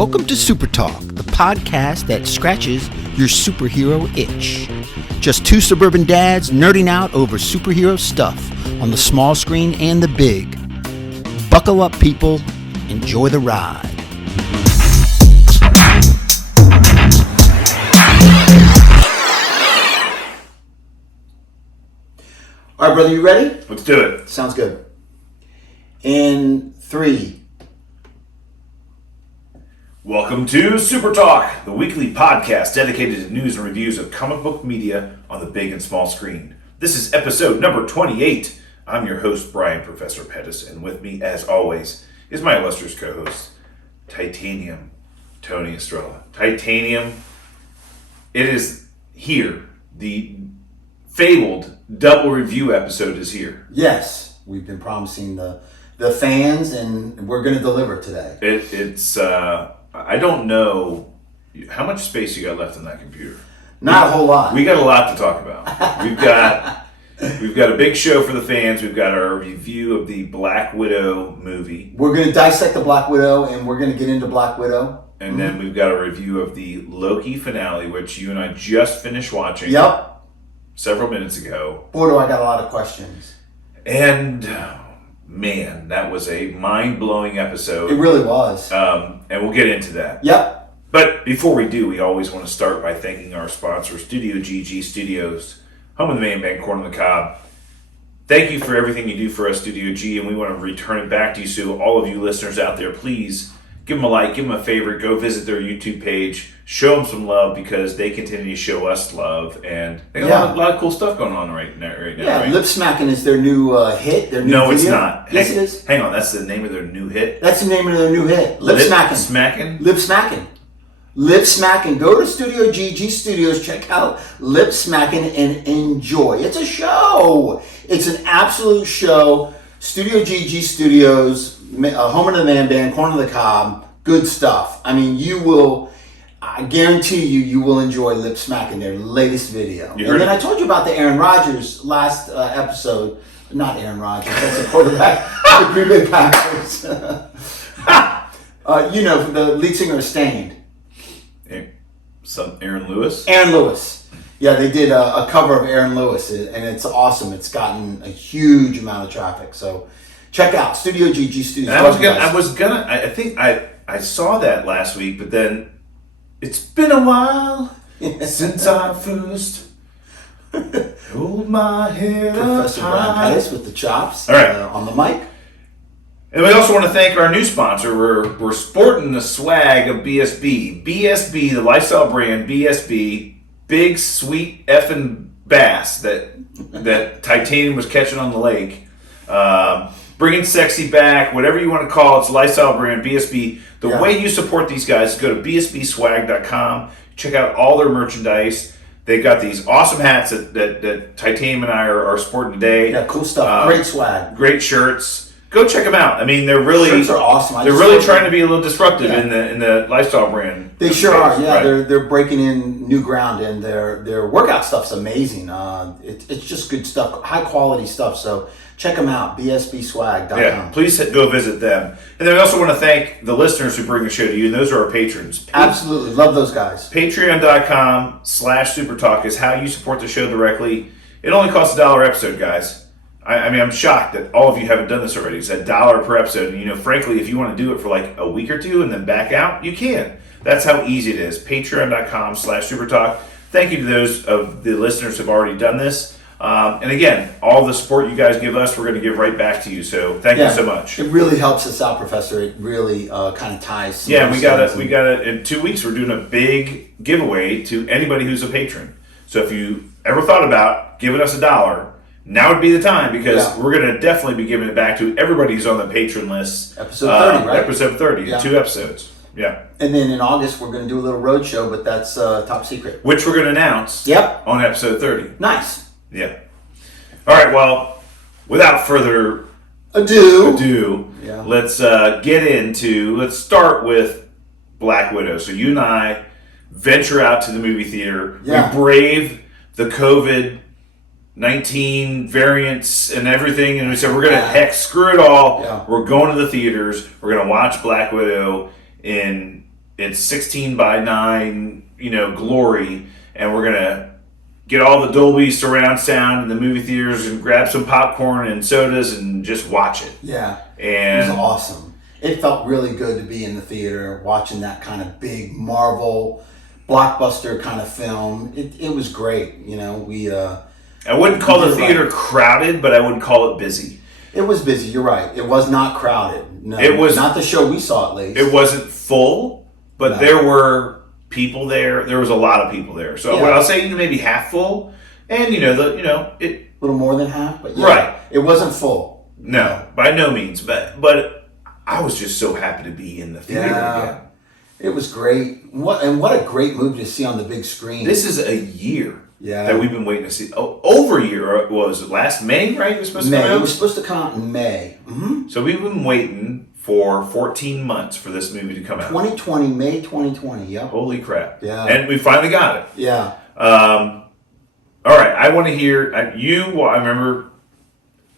Welcome to SuperTalk, the podcast that scratches your superhero itch. Just two suburban dads nerding out over superhero stuff on the small screen and the big. Buckle up, people. Enjoy the ride. All right, brother, you ready? Let's do it. Sounds good. In 3. Welcome to Super Talk, the weekly podcast dedicated to news and reviews of comic book media on the big and small screen. This is episode number 28. I'm your host, Brian Professor Pettis, and with me, as always, is my illustrious co-host, Titanium, Tony Estrella. Titanium, it is here. The fabled double review episode is here. Yes, we've been promising the fans, and we're going to deliver today. It's I don't know how much space you got left on that computer. Not a whole lot. We got a lot to talk about. We've got a big show for the fans. We've got our review of the Black Widow movie. We're going to dissect the Black Widow, and we're going to get into Black Widow. And then we've got a review of the Loki finale, which you and I just finished watching. Yep. Several minutes ago. Boy, do I got a lot of questions. And man, that was a mind-blowing episode. It really was. And we'll get into that. Yep. But before we do, we always want to start by thanking our sponsor, Studio GG Studios, home of the main band, Corn on the Cob. Thank you for everything you do for us, Studio G, and we want to return it back to you. So all of you listeners out there, please give them a like, give them a favorite, go visit their YouTube page, show them some love because they continue to show us love, and they got a lot of cool stuff going on right now. Yeah, right? Lip Smacking is their new hit. Their new no, video. It's not. Yes, it is. Hang on, that's the name of their new hit. That's the name of their new hit. Lip Smacking. Lip Smacking. Lip Smacking. Go to Studio GG Studios, check out Lip Smacking, and enjoy. It's a show. It's an absolute show. Studio GG Studios, home of the man band, Corn on the Cob. Good stuff. I mean, I guarantee you will enjoy Lip Smacking, their latest video. And then I told you about the Aaron Rodgers last episode. Not Aaron Rodgers, that's a quarterback of the Green Bay Packers. The lead singer of Stained. Aaron Lewis? Aaron Lewis. Yeah, they did a cover of Aaron Lewis, and it's awesome. It's gotten a huge amount of traffic. So check out Studio GG Studios. I think I saw that last week, but then it's been a while since I first hold my head Professor up Brian high. Pettis with the chops. All right. On the mic. And we also want to thank our new sponsor. We're sporting the swag of BSB. BSB, the lifestyle brand, BSB, big sweet effing bass that Titanium was catching on the lake. Bringing sexy back, whatever you want to call it. It's a lifestyle brand, BSB. The way you support these guys is go to bsbswag.com. Check out all their merchandise. They've got these awesome hats that Titanium and I are sporting today. Yeah, cool stuff. Great swag. Great shirts. Go check them out. I mean, they're really shirts are awesome. They're really trying to be a little disruptive in the lifestyle brand. They sure are. Yeah, right. they're breaking in new ground, and their workout stuff's amazing. It's just good stuff, high quality stuff. So check them out. bsbswag.com. Yeah, please go visit them. And then we also want to thank the listeners who bring the show to you, and those are our patrons. Absolutely, love those guys. Patreon.com/SuperTalk is how you support the show directly. It only costs $1 episode, guys. I mean, I'm shocked that all of you haven't done this already. It's $1 per episode. And, frankly, if you want to do it for like a week or two and then back out, you can. That's how easy it is. Patreon.com/SuperTalk. Thank you to those of the listeners who have already done this. And again, all the support you guys give us, we're going to give right back to you. So thank you so much. It really helps us out, Professor. It really kind of ties. Yeah, we got it. In 2 weeks, we're doing a big giveaway to anybody who's a patron. So if you ever thought about giving us $1, now would be the time because we're going to definitely be giving it back to everybody who's on the patron list. Episode 30, right? Episode 30, 2 episodes. Yeah. And then in August, we're going to do a little road show, but that's top secret. Which we're going to announce on episode 30. Nice. Yeah. All right, well, without further ado, let's let's start with Black Widow. So you and I venture out to the movie theater. Yeah. We brave the COVID-19 variants and everything, and we said we're gonna screw it all. Yeah. We're going to the theaters. We're gonna watch Black Widow in it's 16 by 9, glory, and we're gonna get all the Dolby surround sound in the movie theaters and grab some popcorn and sodas and just watch it. Yeah, and it was awesome. It felt really good to be in the theater watching that kind of big Marvel blockbuster kind of film. It was great. I wouldn't call the theater crowded, but I would call it busy. It was busy. You're right. It was not crowded. No, it was not the show we saw, at least. It wasn't full, but there were people there. There was a lot of people there. So what I'll say, maybe half full, and it a little more than half, but right. It wasn't full. No, by no means. But I was just so happy to be in the theater again. It was great. What a great movie to see on the big screen. This is a year that we've been waiting to see. Oh, over a year. It was last May, right? It was supposed to come out? It was supposed to come out in May. Mm-hmm. So we've been waiting for 14 months for this movie to come out. May 2020, yeah. Holy crap. Yeah. And we finally got it. Yeah. All right, I want to hear, I remember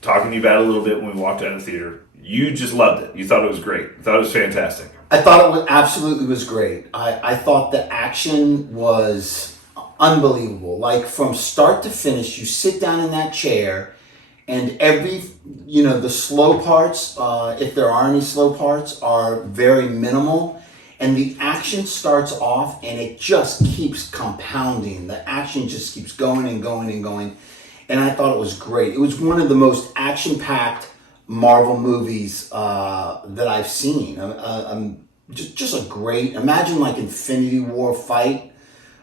talking to you about it a little bit when we walked out of the theater. You just loved it. You thought it was great. You thought it was fantastic. I thought it was absolutely was great. I thought the action was unbelievable. Like from start to finish, you sit down in that chair and every, the slow parts, if there are any slow parts, are very minimal. And the action starts off and it just keeps compounding. The action just keeps going and going and going. And I thought it was great. It was one of the most action-packed Marvel movies that I've seen. Just a great, imagine like Infinity War fight.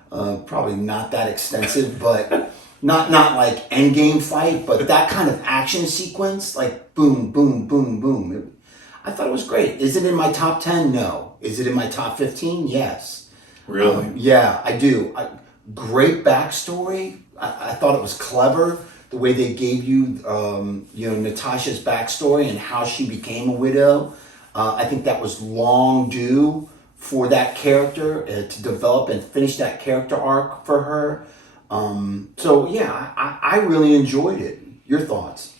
Probably not that extensive, but not like Endgame fight, but that kind of action sequence, like boom, boom, boom, boom. I thought it was great. Is it in my top 10? No. Is it in my top 15? Yes. Really? Yeah, I do. Great backstory. I thought it was clever the way they gave you, Natasha's backstory and how she became a widow. I think that was long due for that character to develop and finish that character arc for her. I really enjoyed it. Your thoughts?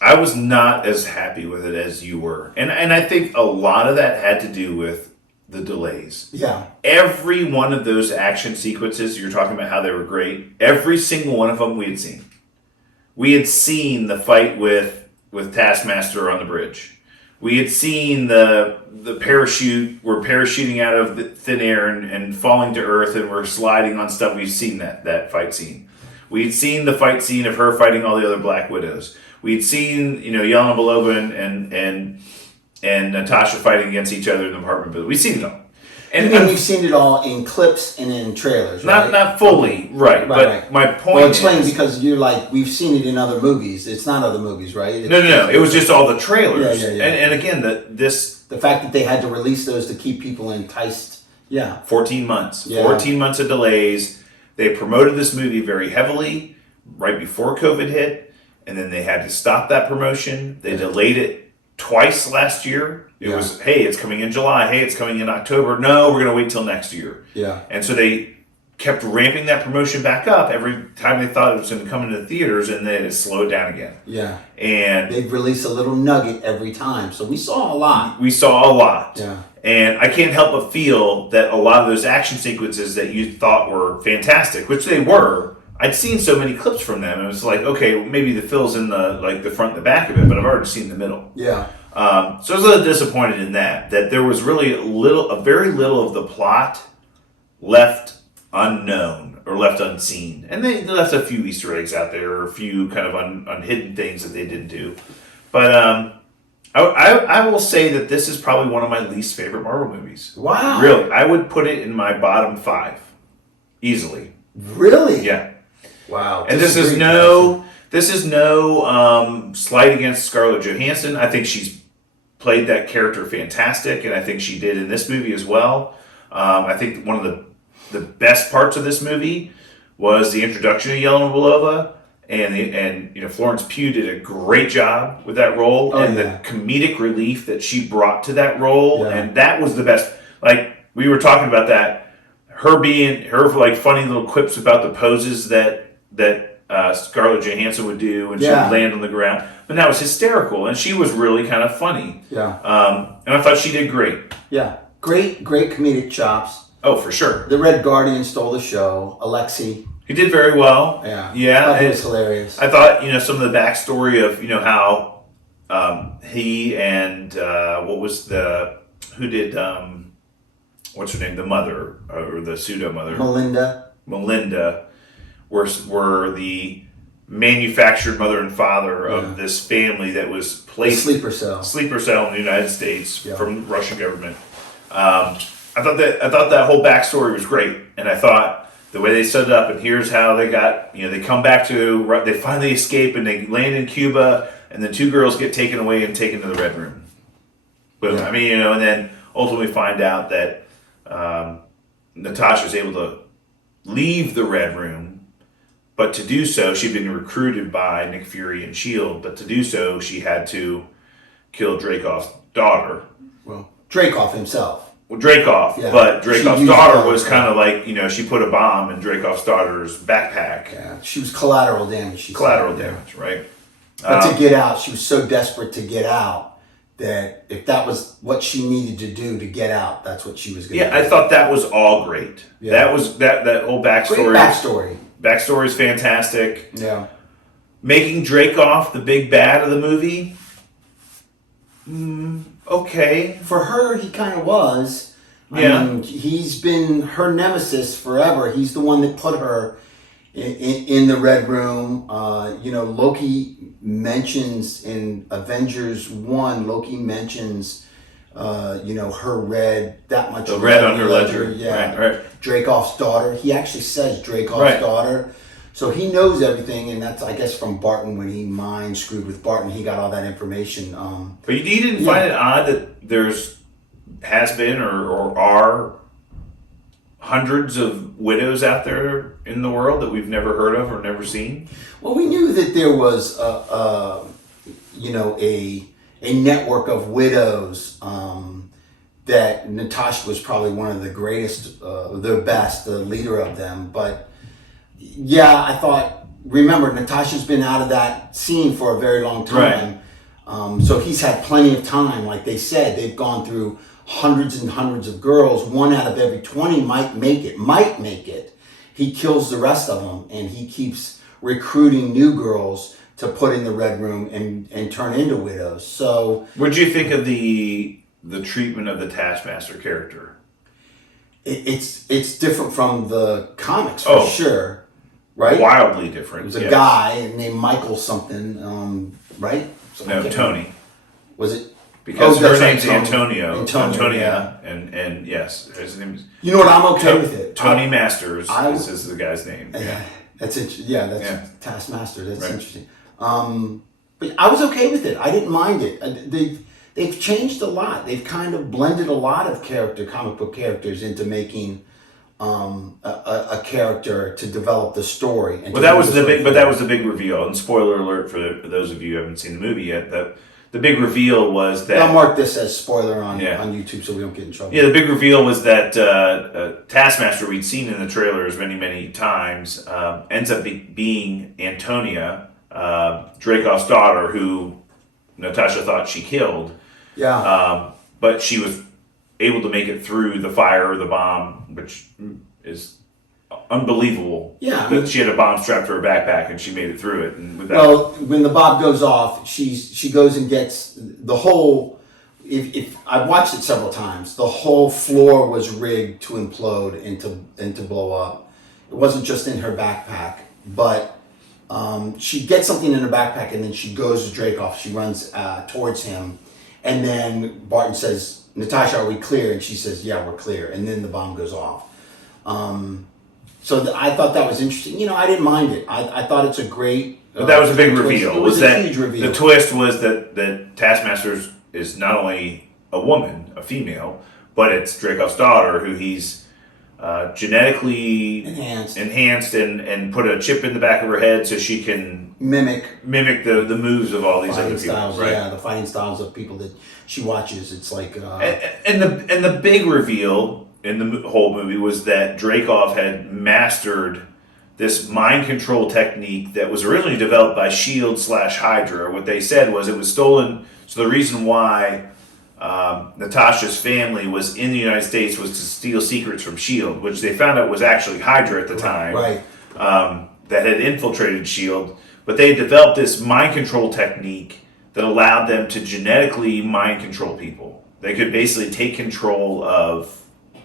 I was not as happy with it as you were. And I think a lot of that had to do with the delays. Yeah. Every one of those action sequences, you're talking about how they were great, every single one of them we had seen. We had seen the fight with Taskmaster on the bridge. We had seen the parachute, we're parachuting out of the thin air and falling to earth and we're sliding on stuff. We've seen that fight scene. We had seen the fight scene of her fighting all the other Black Widows. We'd seen, Yelena Belova and Natasha fighting against each other in the apartment building. We've seen it all. And we've seen it all in clips and in trailers, right? Not fully, right. But my point Well, explain, because you're like, we've seen it in other movies. It's not other movies, right? It's No. It was just all the trailers. Yeah. And again, the fact that they had to release those to keep people enticed. Yeah. 14 months. Yeah. 14 months of delays. They promoted this movie very heavily right before COVID hit. And then they had to stop that promotion. They delayed it twice last year. It was, hey, it's coming in July. Hey, it's coming in October. No, we're going to wait till next year. Yeah. And so they kept ramping that promotion back up every time they thought it was going to come into the theaters, and then it slowed down again. Yeah. And they'd release a little nugget every time. So we saw a lot. Yeah. And I can't help but feel that a lot of those action sequences that you thought were fantastic, which they were, I'd seen so many clips from them. It was like, okay, maybe the fill's in the front and the back of it, but I've already seen the middle. Yeah. So I was a little disappointed in that there was really very little of the plot left unknown or left unseen. And they left a few Easter eggs out there, or a few kind of unhidden things that they didn't do. But I will say that this is probably one of my least favorite Marvel movies. Wow. Really. I would put it in my bottom 5. Easily. Really? Yeah. Wow. And this is no slight against Scarlett Johansson. I think she's played that character fantastic, and I think she did in this movie as well. I think one of the best parts of this movie was the introduction of Yelena Belova, and Florence Pugh did a great job with that role, the comedic relief that she brought to that role, and that was the best. Like, we were talking about that, her like funny little quips about the poses that Scarlett Johansson would do, and she would land on the ground. But that was hysterical, and she was really kind of funny. Yeah. And I thought she did great. Yeah. Great comedic chops. Oh, for sure. The Red Guardian stole the show. Alexei. He did very well. Yeah. It was hilarious. I thought, some of the backstory of, how he and who did, what's her name? The mother, or the pseudo mother. Melinda were the manufactured mother and father of this family that was placed sleeper cell in the United States from the Russian government. I thought that whole backstory was great, and I thought the way they set it up, and here's how they got, they come back they finally escape and they land in Cuba, and the two girls get taken away and taken to the Red Room. Boom. Yeah. I mean, and then ultimately find out that Natasha's able to leave the Red Room, but to do so, she'd been recruited by Nick Fury and S.H.I.E.L.D., but to do so, she had to kill Dreykov's daughter. Well, Dreykov himself. Well, Dreykov, but Dreykov's daughter was kind of like, she put a bomb in Dreykov's daughter's backpack. Yeah, she was collateral damage. Damage, right? But to get out, she was so desperate to get out that if that was what she needed to do to get out, that's what she was going to do. Yeah, I thought that was all great. Yeah. That was that whole backstory. Great Backstory is fantastic. Yeah. Making Dreykov the big bad of the movie. Okay. For her, he kind of was. I mean, he's been her nemesis forever. He's the one that put her in the Red Room. Loki mentions in Avengers 1, Loki mentions, her red, that much. The red on her ledger. Yeah. Right. Dreykov's daughter. He actually says Dreykov's daughter. So he knows everything, and that's, I guess, from Barton. When he mind screwed with Barton, he got all that information. But you didn't find it odd that has been or are hundreds of widows out there in the world that we've never heard of or never seen? Well, we knew that there was a network of widows. That Natasha was probably one of the greatest, the best, the leader of them, but. Yeah, I thought, remember, Natasha's been out of that scene for a very long time. Right. So he's had plenty of time. Like they said, they've gone through hundreds and hundreds of girls. 1 out of every 20 might make it. He kills the rest of them, and he keeps recruiting new girls to put in the Red Room and turn into widows. So, what did you think of the treatment of the Taskmaster character? It's different from the comics, for sure. Right? Wildly different. It was a guy named Michael something, right? No, Tony. Was it? Because her name's Antonia, and yes, his name is. You know what? I'm okay with it. Tony Masters is the guy's name. Yeah, that's Taskmaster. That's interesting. But I was okay with it. I didn't mind it. They've changed a lot. They've kind of blended a lot of comic book characters into making. A character to develop the story. And that was the big reveal. And spoiler alert for those of you who haven't seen the movie yet. The big reveal was that I'll mark this as spoiler on YouTube so we don't get in trouble. Yeah, the big reveal was that Taskmaster we'd seen in the trailers many times ends up being Antonia, Dreykov's daughter, who Natasha thought she killed. Yeah, but she was able to make it through the fire or the bomb, which is unbelievable. Yeah, she had a bomb strapped to her backpack and she made it through it. And when the bomb goes off, she goes and gets the whole. If I've watched it several times, the whole floor was rigged to implode and to blow up. It wasn't just in her backpack, but she gets something in her backpack and then she goes to Dreykov. She runs towards him, and then Barton says, Natasha, are we clear? And she says, yeah, we're clear. And then the bomb goes off. I thought that was interesting. I didn't mind it. I thought it's a great... But that was a big reveal. It was a huge reveal. The twist was that Taskmaster is not only a woman, a female, but it's Dreykov's daughter, who he's genetically enhanced and put a chip in the back of her head so she can mimic the moves of all these other people. Styles, right? Yeah, the fighting styles of people that she watches. It's like and the big reveal in the whole movie was that Dreykov had mastered this mind control technique that was originally developed by S.H.I.E.L.D. / Hydra. What they said was it was stolen. So the reason why Natasha's family was in the United States was to steal secrets from S.H.I.E.L.D., which they found out was actually Hydra at the time. Right. That had infiltrated S.H.I.E.L.D., but they developed this mind control technique that allowed them to genetically mind control people. They could basically take control of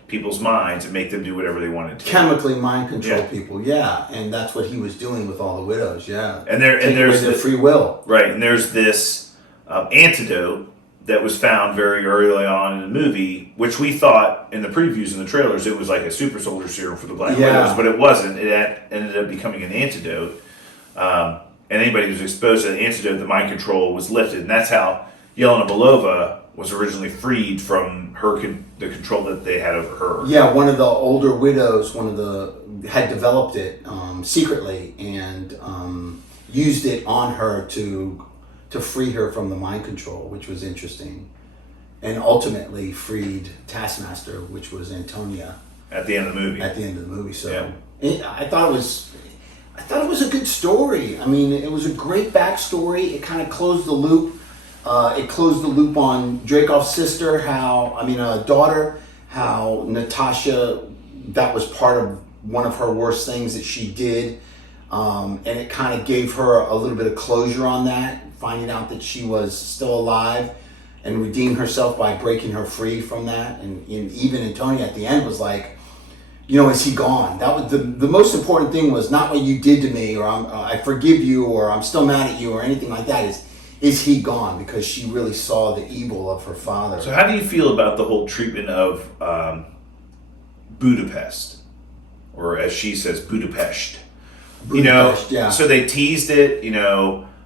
people's minds and make them do whatever they wanted to. Chemically mind control people, and that's what he was doing with all the widows, And there's their free will, right? And there's this antidote that was found very early on in the movie, which we thought in the previews and the trailers it was like a super soldier serum for the Black Widows, but it wasn't. It ended up becoming an antidote. And anybody who was exposed to the antidote, the mind control was lifted, and that's how Yelena Belova was originally freed from the control that they had over her. Yeah, one of the older widows, had developed it secretly and used it on her to free her from the mind control, which was interesting, and ultimately freed Taskmaster, which was Antonia. At the end of the movie. So I thought it was a good story. I mean, it was a great backstory. It kind of closed the loop. It closed the loop on Dreykov's sister, daughter, how Natasha, that was part of one of her worst things that she did. And it kind of gave her a little bit of closure on that, finding out that she was still alive and redeemed herself by breaking her free from that. And even Antonia at the end was like, is he gone? That was the most important thing was not what you did to me, or I forgive you, or I'm still mad at you, or anything like that. Is he gone? Because she really saw the evil of her father. So how do you feel about the whole treatment of Budapest, or as she says, Budapest? So they teased it.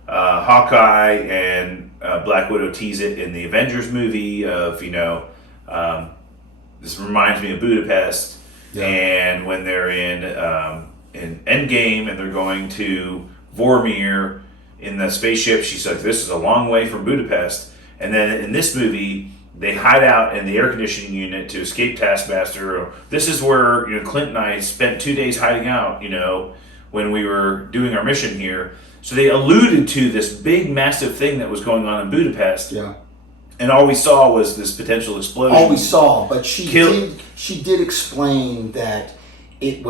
Hawkeye and Black Widow tease it in the Avengers movie of this reminds me of Budapest. Yeah. And when they're in Endgame and they're going to Vormir in the spaceship, she's like, this is a long way from Budapest. And then in this movie, they hide out in the air conditioning unit to escape Taskmaster. This is where Clint and I spent 2 days hiding out, when we were doing our mission here. So they alluded to this big, massive thing that was going on in Budapest. Yeah. And all we saw was this potential explosion. All we saw, but she did explain that it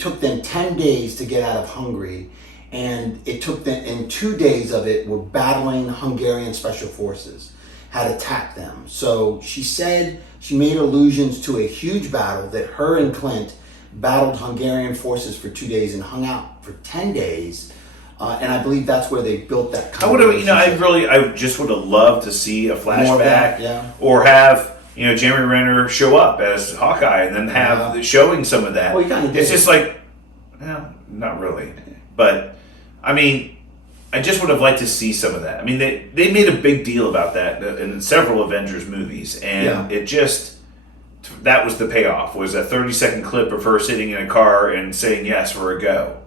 took them 10 days to get out of Hungary, and it took them, in 2 days of it, were battling Hungarian special forces, had attacked them. So she said, she made allusions to a huge battle that her and Clint battled Hungarian forces for 2 days and hung out for 10 days. And I believe that's where they built that kind I just would have loved to see a flashback, or have Jeremy Renner show up as Hawkeye and then have showing some of that. Well, it's just like, not really, but I mean, I just would have liked to see some of that. I mean, they made a big deal about that in several Avengers movies, and it just, that was the payoff, was a 30-second clip of her sitting in a car and saying yes, we're a go.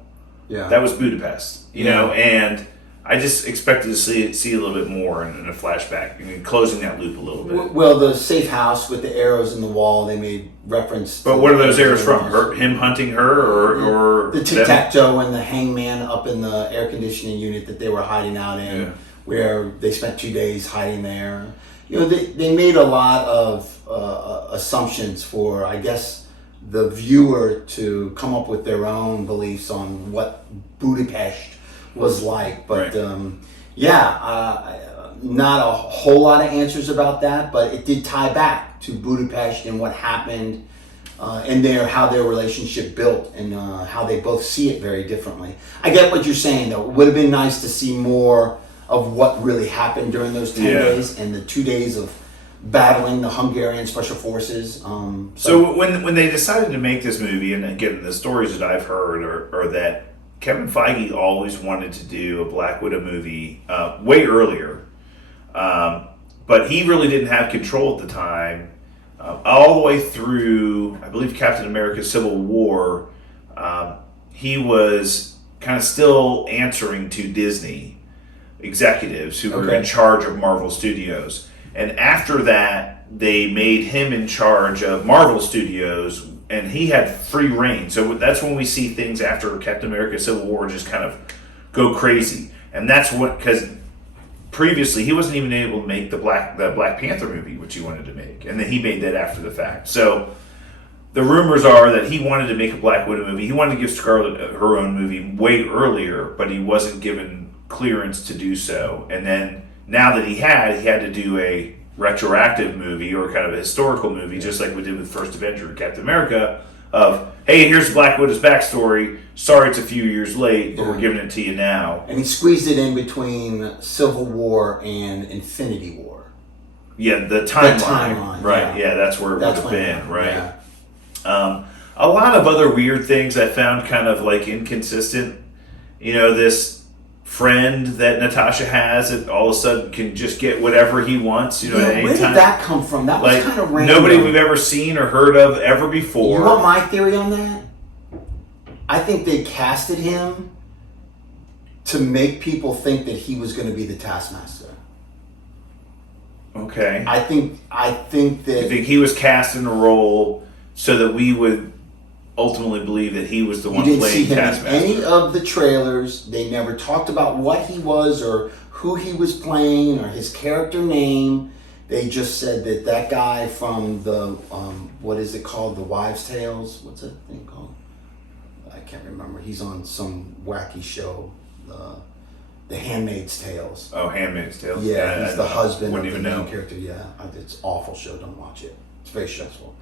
Yeah, that was Budapest, and I just expected to see a little bit more in a flashback, closing that loop a little bit. Well, the safe house with the arrows in the wall, they made reference. But what are those arrows from? Him hunting her, or the tic-tac-toe and the hangman up in the air conditioning unit that they were hiding out in, where they spent 2 days hiding there. They made a lot of assumptions for, I guess, the viewer to come up with their own beliefs on what Budapest was like. But not a whole lot of answers about that, but it did tie back to Budapest and what happened and how their relationship built, and how they both see it very differently. I get what you're saying, though. It would have been nice to see more of what really happened during those 10 days and the 2 days of battling the Hungarian special forces. So when they decided to make this movie, and again, the stories that I've heard are that Kevin Feige always wanted to do a Black Widow movie way earlier, but he really didn't have control at the time. All the way through, I believe, Captain America: Civil War, he was kind of still answering to Disney executives who were in charge of Marvel Studios. And after that, they made him in charge of Marvel Studios, and he had free reign. So that's when we see things after Captain America: Civil War just kind of go crazy. And that's because previously he wasn't even able to make the Black Panther movie, which he wanted to make, and then he made that after the fact. So the rumors are that he wanted to make a Black Widow movie. He wanted to give Scarlett her own movie way earlier, but he wasn't given clearance to do so. And then now that he had to do a retroactive movie or kind of a historical movie, just like we did with First Avenger, Captain America, of, hey, here's Black Widow's backstory. Sorry it's a few years late, but we're giving it to you now. And he squeezed it in between Civil War and Infinity War. Yeah, the timeline. Right, yeah, that's where it would have been, right? Yeah. A lot of other weird things I found kind of like inconsistent. You know, this friend that Natasha has that all of a sudden can just get whatever he wants, you know, at any where time. did that come from? That was kind of random. Nobody we've ever seen or heard of ever before. You want my theory on that? I think they casted him to make people think that he was going to be the Taskmaster. Okay. I think that... You think he was cast in a role so that we would ultimately believe that he was the one playing Taskmaster? In any of the trailers. They never talked about what he was or who he was playing or his character name. They just said that guy from the, what is it called? The Wives' Tales? What's that thing called? I can't remember. He's on some wacky show. The Handmaid's Tales. Oh, Handmaid's Tales. Yeah, he's the husband of the even main character. Yeah, it's an awful show. Don't watch it. It's very stressful.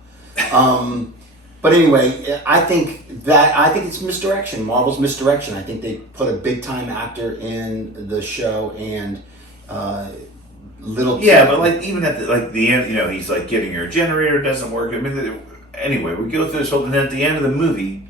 But anyway, I think it's misdirection. Marvel's misdirection. I think they put a big time actor in the show and little. Yeah, but like even at the end, you know, he's like getting your generator doesn't work. I mean, anyway, we go through this whole, and then at the end of the movie,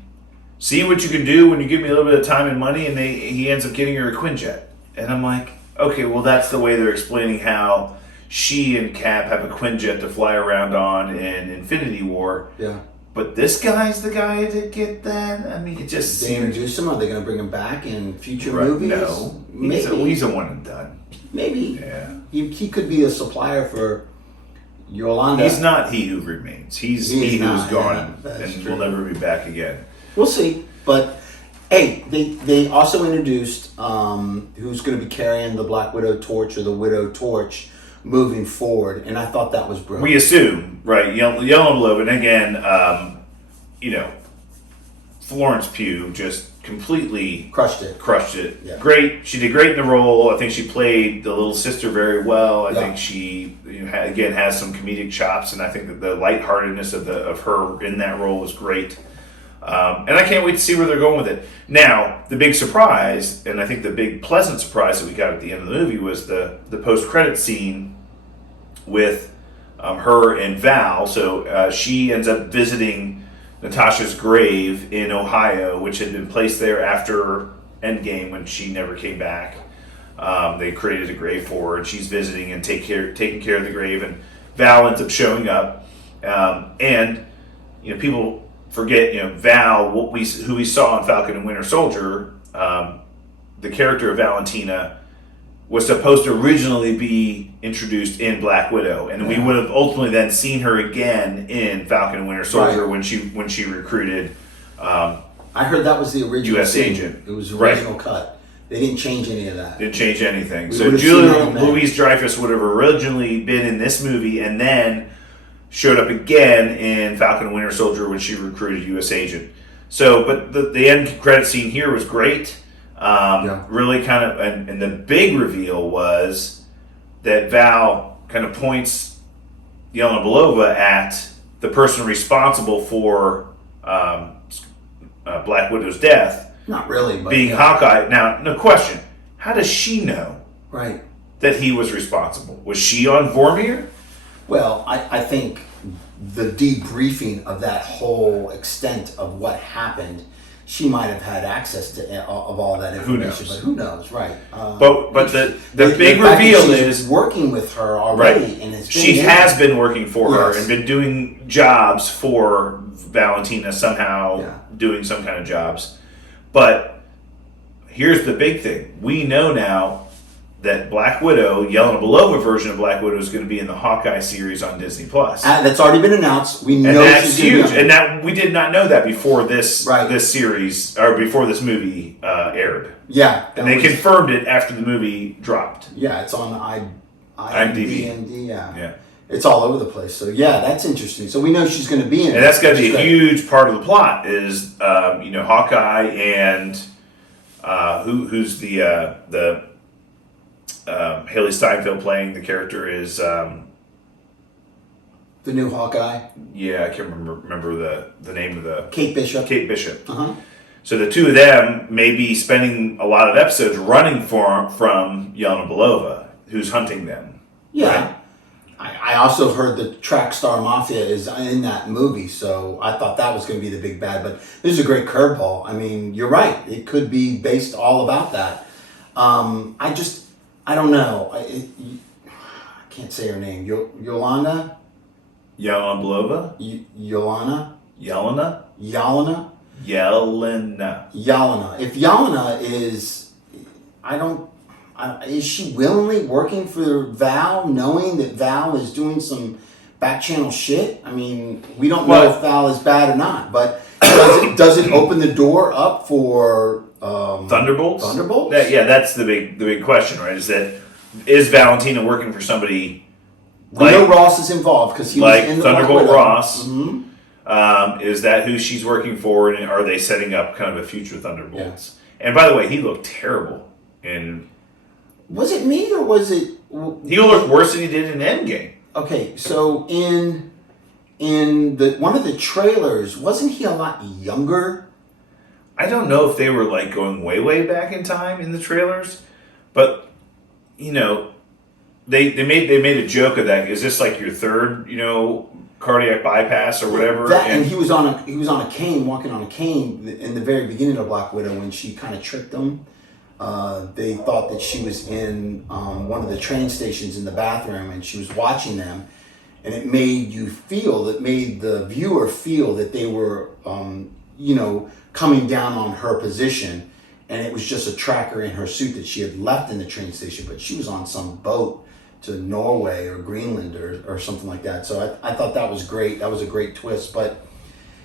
see what you can do when you give me a little bit of time and money, and he ends up getting her a Quinjet, and I'm like, okay, well that's the way they're explaining how she and Cap have a Quinjet to fly around on in Infinity War. Yeah. But this guy's the guy to get that? I mean, it just They introduce him? Are they going to bring him back in future right, movies? No. Maybe. He's a one and done. Maybe. Yeah. He could be a supplier for Yolanda. He's not he who remains. He's he who's gone and true. will never be back again. We'll see. But, hey, they also introduced who's going to be carrying the Black Widow torch or the Widow torch moving forward, and I thought that was brilliant. We assume, right, Yellow Blow, and again, you know, Florence Pugh just completely crushed it. Yeah. Great. She did great in the role. I think she played the little sister very well. I Yeah. think she, again, has some comedic chops, and I think that the lightheartedness of her in that role was great. And I can't wait to see where they're going with it. Now, the big surprise, and I think the big pleasant surprise that we got at the end of the movie was the post-credit scene with her and Val. So she ends up visiting Natasha's grave in Ohio, which had been placed there after Endgame when she never came back. They created a grave for her, and she's visiting and taking care of the grave. And Val ends up showing up, and people forget, Val, who we saw in Falcon and Winter Soldier, the character of Valentina was supposed to originally be introduced in Black Widow, and we would have ultimately then seen her again in Falcon and Winter Soldier when she recruited. I heard that was the original U.S. scene. agent. It was the original cut. They didn't change any of that. Didn't change anything. We So would've Julia seen that then. Louis-Dreyfus would have originally been in this movie, and then showed up again in Falcon and Winter Soldier when she recruited U.S. agent. So, but the end credit scene here was great. Really kind of, and the big reveal was that Val kind of points Yelena Belova at the person responsible for Black Widow's death. Not really, but being Hawkeye. Now, no question. How does she know right that he was responsible? Was she on Vormir? Well, I think the debriefing of that whole extent of what happened, she might have had access to of all that information. But who knows, right? But the big reveal is working with her already, right. And she has been working for her and been doing jobs for Valentina somehow, doing some kind of jobs. But here's the big thing: we know now that Black Widow, Yelena Belova version of Black Widow, is going to be in the Hawkeye series on Disney Plus. That's already been announced. We know and that's she's huge. And that we did not know that before this series or before this movie aired. Yeah, and they confirmed it after the movie dropped. Yeah, it's on IMDb. Yeah. It's all over the place. So yeah, that's interesting. So we know she's going to be in it. And that's going to be a huge part of the plot is Hawkeye and who's the Haley Steinfeld playing the character is the new Hawkeye. Yeah, I can't remember the name of the Kate Bishop. Uh-huh. So the two of them may be spending a lot of episodes running from Yelena Belova, who's hunting them. Yeah. Right? I also heard the Track Star Mafia is in that movie, so I thought that was going to be the big bad. But this is a great curveball. I mean, you're right. It could be based all about that. I don't know. I can't say her name. Yolanda? Yelena Belova? Yolanda? Yelena? Yelena? Yelena. If Yelena is... is she willingly working for Val, knowing that Val is doing some back channel shit? I mean, we don't know if Val is bad or not, but does it open the door up for Thunderbolts? Thunderbolts? That's the big question, right? Is Valentina working for somebody? We know Ross is involved because he was in the Thunderbolt Ross. Mm-hmm. Is that who she's working for, and are they setting up kind of a future Thunderbolts? Yeah. And by the way, he looked terrible in. Was it me or was it? He looked worse than he did in Endgame. Okay, so in the one of the trailers, wasn't he a lot younger? I don't know if they were like going way back in time in the trailers, but they made a joke of that. Is this like your third cardiac bypass or whatever? And he was on a cane, walking on a cane in the very beginning of Black Widow when she kind of tricked him. They thought that she was in one of the train stations in the bathroom and she was watching them, and it made the viewer feel that they were coming down on her position, and it was just a tracker in her suit that she had left in the train station, but she was on some boat to Norway or Greenland or something like that. So I thought that was great. That was a great twist. But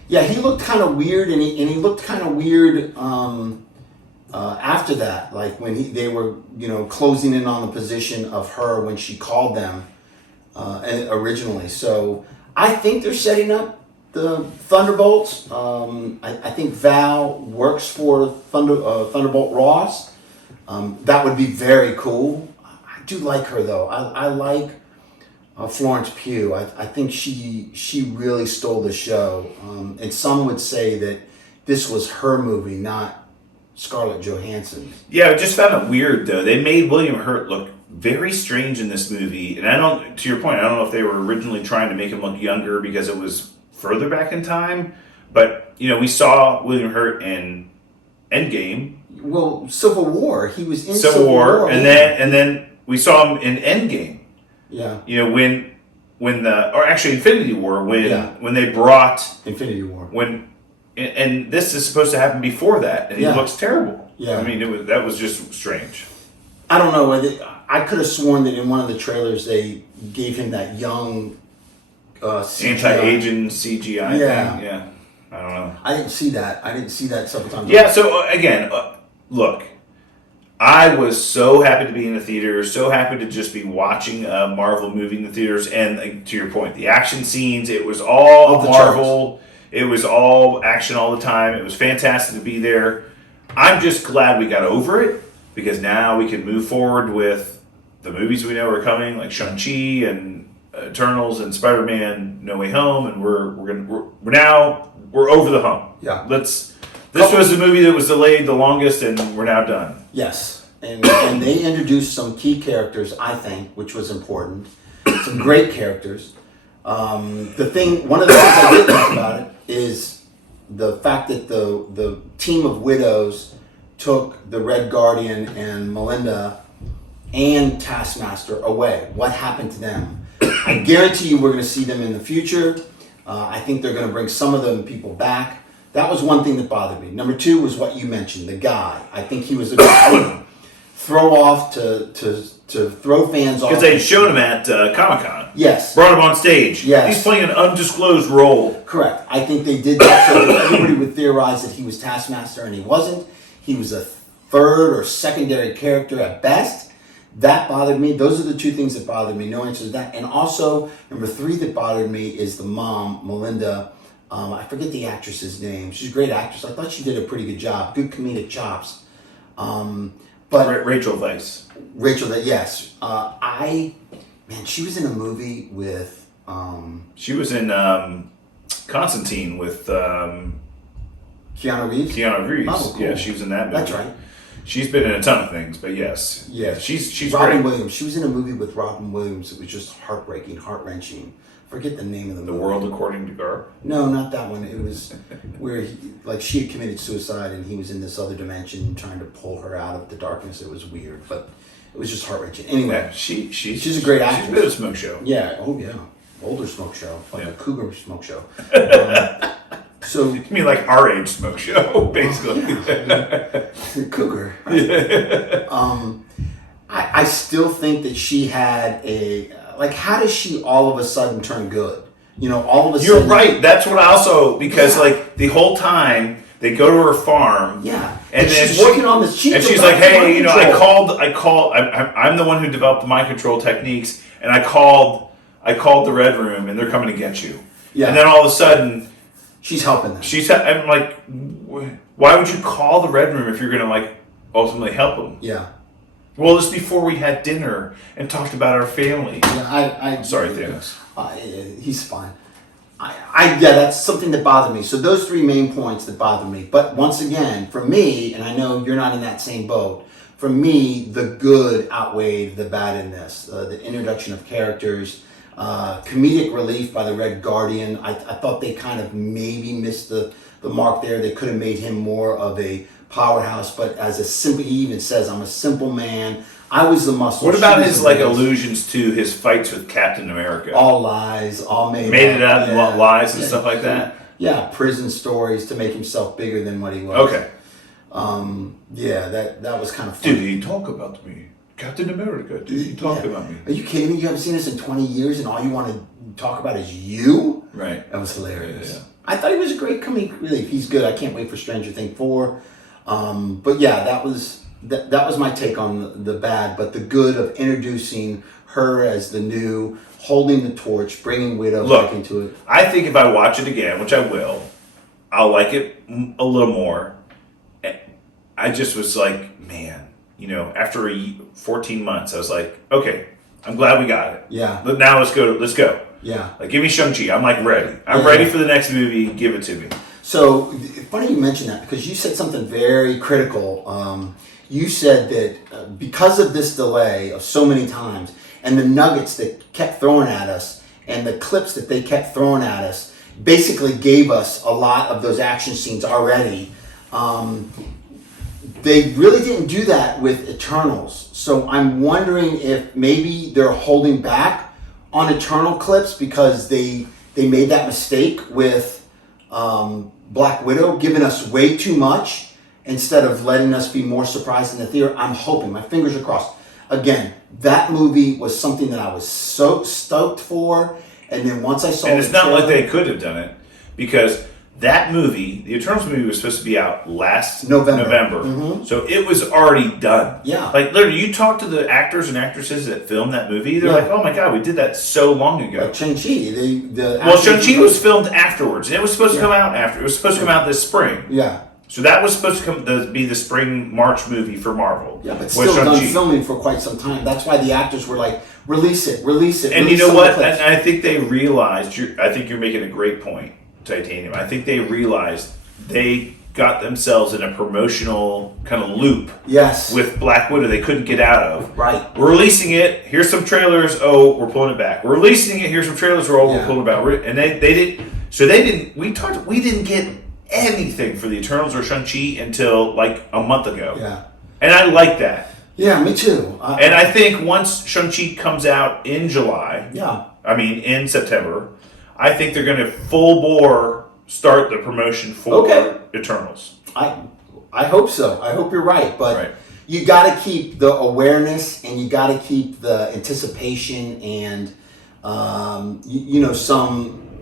yeah, he looked kind of weird, and he looked kind of weird after that, like when they were closing in on the position of her when she called them originally. So I think they're setting up the Thunderbolts. I think Val works for Thunderbolt Ross. That would be very cool. I do like her though. I like Florence Pugh. I think she really stole the show. And some would say that this was her movie, not Scarlett Johansson. Yeah, I just found it weird though. They made William Hurt look very strange in this movie, and to your point, I don't know if they were originally trying to make him look younger because it was further back in time, but we saw William Hurt in Endgame. Well, Civil War. He was in Civil War, and then we saw him in Endgame. Yeah. Infinity War when they brought Infinity War and this is supposed to happen before that, and he looks terrible. Yeah. I mean, that was just strange. I don't know whether I could have sworn that in one of the trailers they gave him that young anti-aging CGI thing. Yeah. I don't know. I didn't see that several times. Yeah. So again, look, I was so happy to be in the theater, so happy to just be watching a Marvel movie in the theaters, and to your point, the action scenes, it was all Marvel. It was all action all the time. It was fantastic to be there. I'm just glad we got over it, because now we can move forward with the movies we know are coming, like Shang-Chi and Eternals and Spider-Man No Way Home, and we're over the hump. Yeah. This was the movie that was delayed the longest, and we're now done. Yes. And they introduced some key characters, I think, which was important. Some great characters. One of the things I did like about it is the fact that the team of widows took the Red Guardian and Melinda and Taskmaster away. What happened to them? I guarantee you we're going to see them in the future. I think they're going to bring some of them people back. That was one thing that bothered me. Number two was what you mentioned, the guy. I think he was a good one. throw off to throw fans off. Because they showed him at Comic-Con. Yes. Brought him on stage. Yes. He's playing an undisclosed role. Correct. I think they did that so that everybody would theorize that he was Taskmaster, and he wasn't. He was a third or secondary character at best. That bothered me. Those are the two things that bothered me. No answer to that. And also, number 3 that bothered me is the mom, Melinda. I forget the actress's name. She's a great actress. I thought she did a pretty good job. Good comedic chops. But Rachel Weisz. Yes. She was in a movie with. She was in Constantine with Keanu Reeves. Keanu Reeves. Oh, cool. Yeah, she was in that movie. That's right. She's been in a ton of things, but yes. Yeah, she's Robin great. Williams. She was in a movie with Robin Williams. It was just heartbreaking, heart-wrenching. Forget the name of the movie. The World According to Garp? No, not that one. It was where she had committed suicide and he was in this other dimension trying to pull her out of the darkness. It was weird, but it was just heart-wrenching. Anyway, Yeah, she's a great actress. She's a bit of a smoke show. Yeah. Oh yeah. Older smoke show, like a cougar smoke show. So You mean like our age smoke show, basically? cougar. Right? I still think that she had how does she all of a sudden turn good? All of a sudden. You're right. That's what I also, because the whole time they go to her farm. Yeah. And then she's working on this. And she's like, hey, I'm the one who developed the mind control techniques, and I called the Red Room, and they're coming to get you. Yeah. And then all of a sudden, she's helping them. I'm like, why would you call the Red Room if you're going to ultimately help them? Yeah. Well, this before we had dinner and talked about our family. Yeah, Sorry, Thanos. He's fine. That's something that bothered me. So those 3 main points that bothered me. But once again, for me, and I know you're not in that same boat, for me, the good outweighed the bad in this. The introduction of characters, comedic relief by the Red Guardian. I thought they kind of maybe missed the mark there. They could have made him more of a powerhouse, but he even says, I'm a simple man. I was the muscle. What about his allusions to his fights with Captain America? All lies, all made it up, lies and stuff like that? Yeah, prison stories to make himself bigger than what he was. Okay. That was kind of funny. Did he talk about me? Captain America, did he talk about me? Are you kidding me? You haven't seen this in 20 years and all you want to talk about is you? Right. That was hilarious. Yeah. I thought he was a great comedic relief. He's good. I can't wait for Stranger Things 4. But yeah, that was my take on the bad, but the good of introducing her as the new, holding the torch, bringing Widow back into it. I think if I watch it again, which I will, I'll like it a little more. I just was like, man, after 14 months, I was like, okay, I'm glad we got it. Yeah. But now let's go. Yeah. Give me Shang-Chi. I'm ready. I'm ready for the next movie. Give it to me. So, funny you mention that because you said something very critical. You said that because of this delay of so many times and the nuggets that kept throwing at us and the clips that they kept throwing at us basically gave us a lot of those action scenes already. They really didn't do that with Eternals. So I'm wondering if maybe they're holding back on Eternal clips because they made that mistake with Black Widow, giving us way too much instead of letting us be more surprised in the theater. I'm hoping, my fingers are crossed. Again, that movie was something that I was so stoked for, and then once I saw and it's not like they could have done it because that movie, the Eternals movie, was supposed to be out last November. Mm-hmm. So it was already done. Yeah. Literally, you talk to the actors and actresses that filmed that movie, they're like, oh my God, we did that so long ago. Like Shang-Chi. Shang-Chi was filmed afterwards. It was supposed to come out after. It was supposed to come out this spring. Yeah. So that was supposed to be the spring March movie for Marvel. Yeah, but still done filming for quite some time. That's why the actors were like, release it. And you know what? And I think they realized, I think you're making a great point, Titanium. I think they realized they got themselves in a promotional kind of loop. Yes. With Black Widow they couldn't get out of. Right. We're releasing it. Here's some trailers. Oh, we're pulling it back. We're releasing it. Here's some trailers. We're pulling it back. And they didn't. So they didn't. We didn't get anything for the Eternals or Shang-Chi until like a month ago. Yeah. And I like that. Yeah, me too. And I think once Shang-Chi comes out in July. Yeah. In September, I think they're going to full bore start the promotion for Eternals. I hope so. I hope you're right. But, you got to keep the awareness and you got to keep the anticipation and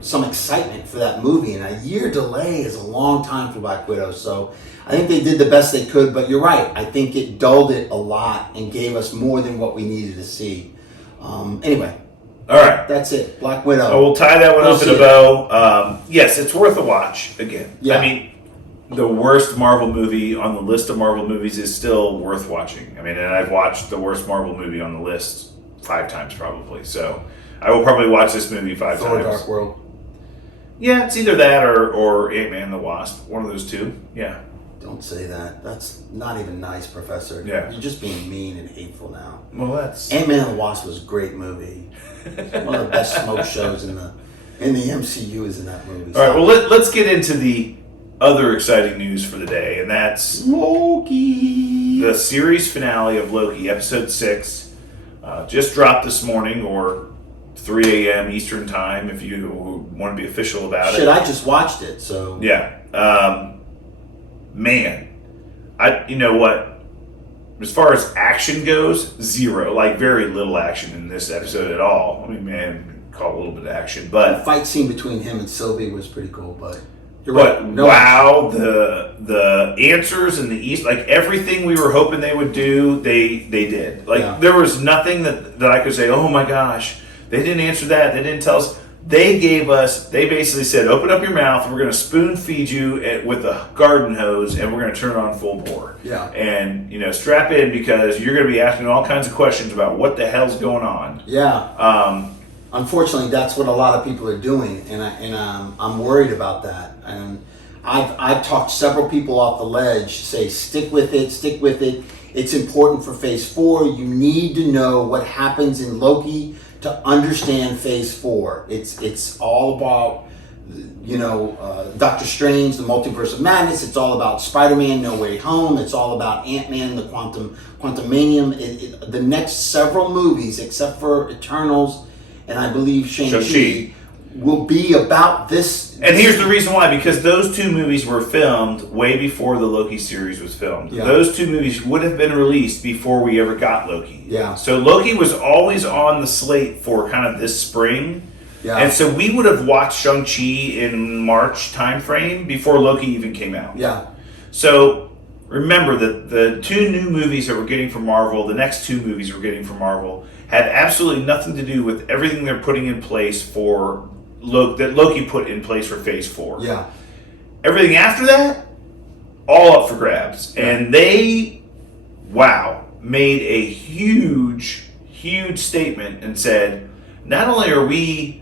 some excitement for that movie. And a year delay is a long time for Black Widow. So I think they did the best they could. But you're right. I think it dulled it a lot and gave us more than what we needed to see. Anyway. All right. That's it. Black Widow. Oh, we'll tie that one up in a bow. Yes, it's worth a watch again. Yeah. I mean, the worst Marvel movie on the list of Marvel movies is still worth watching. I mean, and I've watched the worst Marvel movie on the list 5 times probably. So I will probably watch this movie 5 times. Dark World. Yeah, it's either that or Ant-Man and the Wasp. One of those two. Yeah. Don't say that. That's not even nice, Professor. Yeah. You're just being mean and hateful now. Well, that's... Ant-Man and the Wasp was a great movie. One of the best smoke shows in the MCU is in that movie. All right, well, let's get into the other exciting news for the day, and that's Loki. The series finale of Loki, episode 6, just dropped this morning, or 3 a.m. Eastern time, if you want to be official about it. I just watched it, so... Yeah. Man, you know what? As far as action goes, 0. Like, very little action in this episode at all. I mean, man, call it a little bit of action, but... The fight scene between him and Sylvie was pretty cool, but... You're right. No wow, action. The answers in the East, like, everything we were hoping they would do, they did. Like, there was nothing that I could say, oh my gosh, they didn't answer that, they didn't tell us... They basically said, open up your mouth, we're going to spoon feed you with a garden hose, and we're going to turn it on full bore. Yeah. And, strap in because you're going to be asking all kinds of questions about what the hell's going on. Yeah. Unfortunately, that's what a lot of people are doing, and I'm worried about that. And I've talked several people off the ledge, say, stick with it. It's important for Phase 4. You need to know what happens in Loki to understand Phase 4. It's all about, Doctor Strange, the Multiverse of Madness. It's all about Spider-Man, No Way Home. It's all about Ant-Man, the Quantumanium. The next several movies, except for Eternals and I believe Shang-Chi, will be about this. And here's the reason why, because those 2 movies were filmed way before the Loki series was filmed. Yeah. Those 2 movies would have been released before we ever got Loki. Yeah. So Loki was always on the slate for kind of this spring. Yeah. And so we would have watched Shang-Chi in March timeframe before Loki even came out. Yeah. So remember that the 2 new movies that we're getting from Marvel, the next 2 movies we're getting from Marvel, had absolutely nothing to do with everything they're putting in place for that Loki put in place for Phase 4. Yeah. Everything after that, all up for grabs. Yeah. And they, made a huge, huge statement and said, not only are we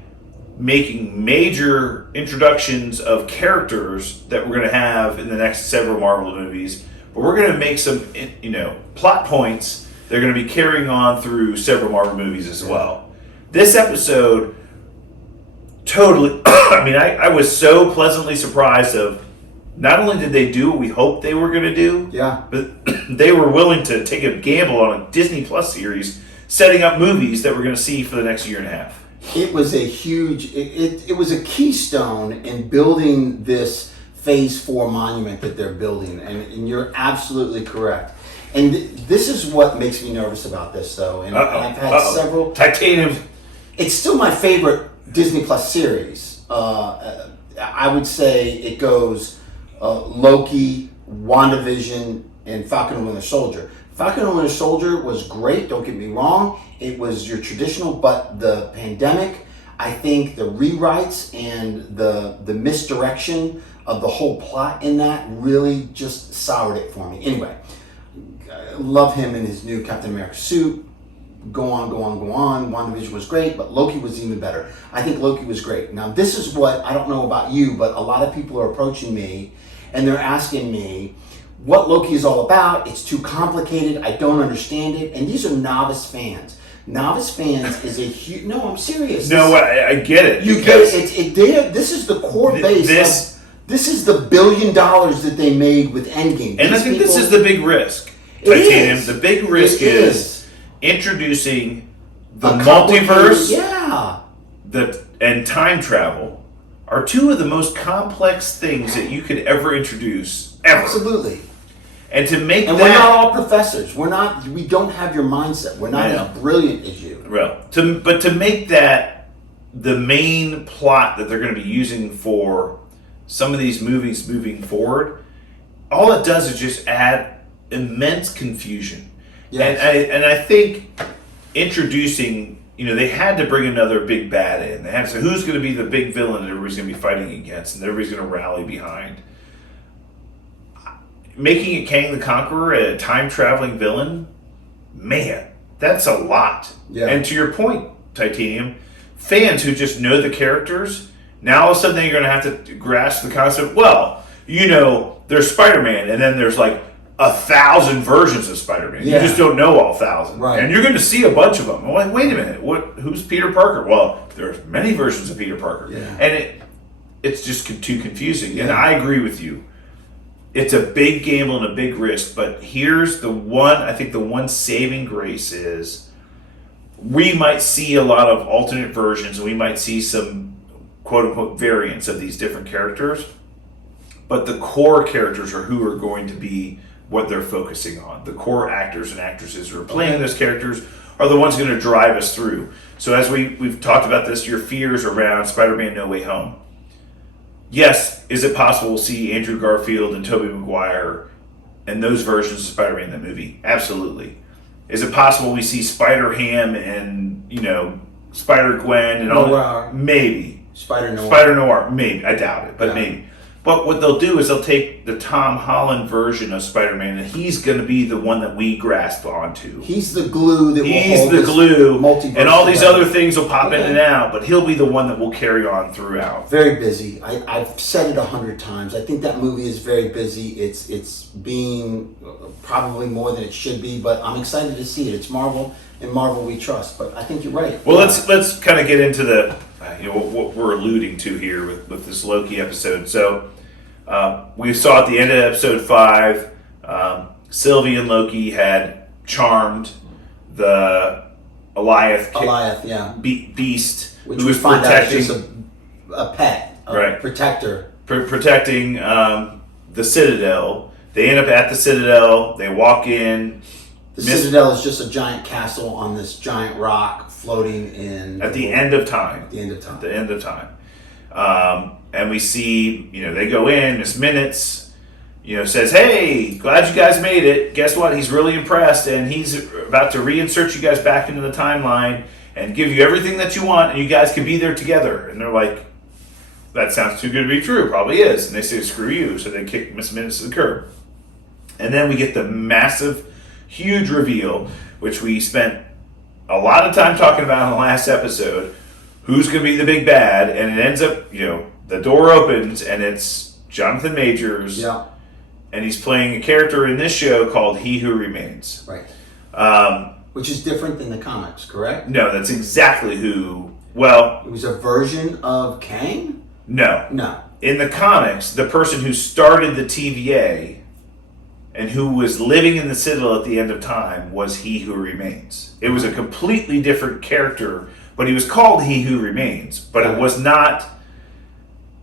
making major introductions of characters that we're going to have in the next several Marvel movies, but we're going to make some, plot points they're going to be carrying on through several Marvel movies as well. This episode... Totally. I mean, I was so pleasantly surprised of not only did they do what we hoped they were going to do, but they were willing to take a gamble on a Disney Plus series, setting up movies that we're going to see for the next year and a half. It was a huge, it was a keystone in building this Phase 4 monument that they're building, and you're absolutely correct. And this is what makes me nervous about this, though. And I've had several... Titanium. It's still my favorite Disney Plus series. I would say it goes Loki, WandaVision, and Falcon and Winter Soldier. Falcon and Winter Soldier was great, don't get me wrong. It was your traditional, but the pandemic, I think the rewrites and the misdirection of the whole plot in that really just soured it for me. Anyway, I love him in his new Captain America suit. Go on. WandaVision was great, but Loki was even better. I think Loki was great. Now, this is what, I don't know about you, but a lot of people are approaching me and they're asking me what Loki is all about. It's too complicated. I don't understand it. And these are novice fans. Novice fans is a huge... No, I'm serious. No, I get it. You get it. This is the core base. This is the $1 billion that they made with Endgame. And I think this is the big risk. Titanium. The big risk is introducing the multiverse and time travel are 2 of the most complex things that you could ever introduce, ever. Absolutely. And to make and that, we're not all professors. We don't have your mindset. We're not as brilliant as you. Well, but to make that the main plot that they're going to be using for some of these movies moving forward, all it does is just add immense confusion. Yes. And I think introducing, they had to bring another big bad in. They had to say who's going to be the big villain that everybody's going to be fighting against and everybody's going to rally behind. Making it Kang the Conqueror a time-traveling villain, man, that's a lot. Yeah. And to your point, Titanium, fans who just know the characters, now all of a sudden you're going to have to grasp the concept, well, there's Spider-Man, and then there's like 1,000 versions of Spider-Man. Yeah. You just don't know all 1,000. Right. And you're going to see a bunch of them. I'm like, wait a minute, who's Peter Parker? Well, there's many versions of Peter Parker. Yeah. And it's just too confusing. Yeah. And I agree with you. It's a big gamble and a big risk, but here's the one saving grace is we might see a lot of alternate versions and we might see some quote-unquote variants of these different characters, but the core characters are who are going to be what they're focusing on. The core actors and actresses who are playing those characters are the ones going to drive us through. So as we've talked about this, your fears around Spider-Man No Way Home. Yes, is it possible we'll see Andrew Garfield and Tobey Maguire and those versions of Spider-Man in that movie? Absolutely. Is it possible we see Spider-Ham and, Spider-Gwen and all that? Maybe. Spider-Noir, maybe. I doubt it, but maybe. But what they'll do is they'll take the Tom Holland version of Spider-Man, and he's going to be the one that we grasp onto. He's the glue that will hold this multiverse. And all these other things will pop in and out, but he'll be the one that will carry on throughout. Very busy. I've said it 100 times. I think that movie is very busy. It's being probably more than it should be, but I'm excited to see it. It's Marvel, and Marvel we trust. But I think you're right. Well, let's kind of get into the what we're alluding to here with this Loki episode. So. We saw at the end of episode 5, Sylvie and Loki had charmed the beast, which who was protecting just a pet, protector, protecting the Citadel. They end up at the Citadel. They walk in. The Citadel is just a giant castle on this giant rock floating in at the end of time. At the end of time. At the end of time. And we see, they go in, Miss Minutes, says, hey, glad you guys made it. Guess what? He's really impressed, and he's about to reinsert you guys back into the timeline and give you everything that you want, and you guys can be there together. And they're like, that sounds too good to be true. Probably is. And they say, screw you. So they kick Miss Minutes to the curb. And then we get the massive, huge reveal, which we spent a lot of time talking about in the last episode. Who's going to be the big bad? And it ends up, the door opens and it's Jonathan Majors. Yeah. And he's playing a character in this show called He Who Remains. Right. Which is different than the comics, correct? No, that's exactly who. Well, it was a version of Kang? No. In the comics, the person who started the TVA and who was living in the Citadel at the end of time was He Who Remains. It was a completely different character, but he was called He Who Remains. But it was not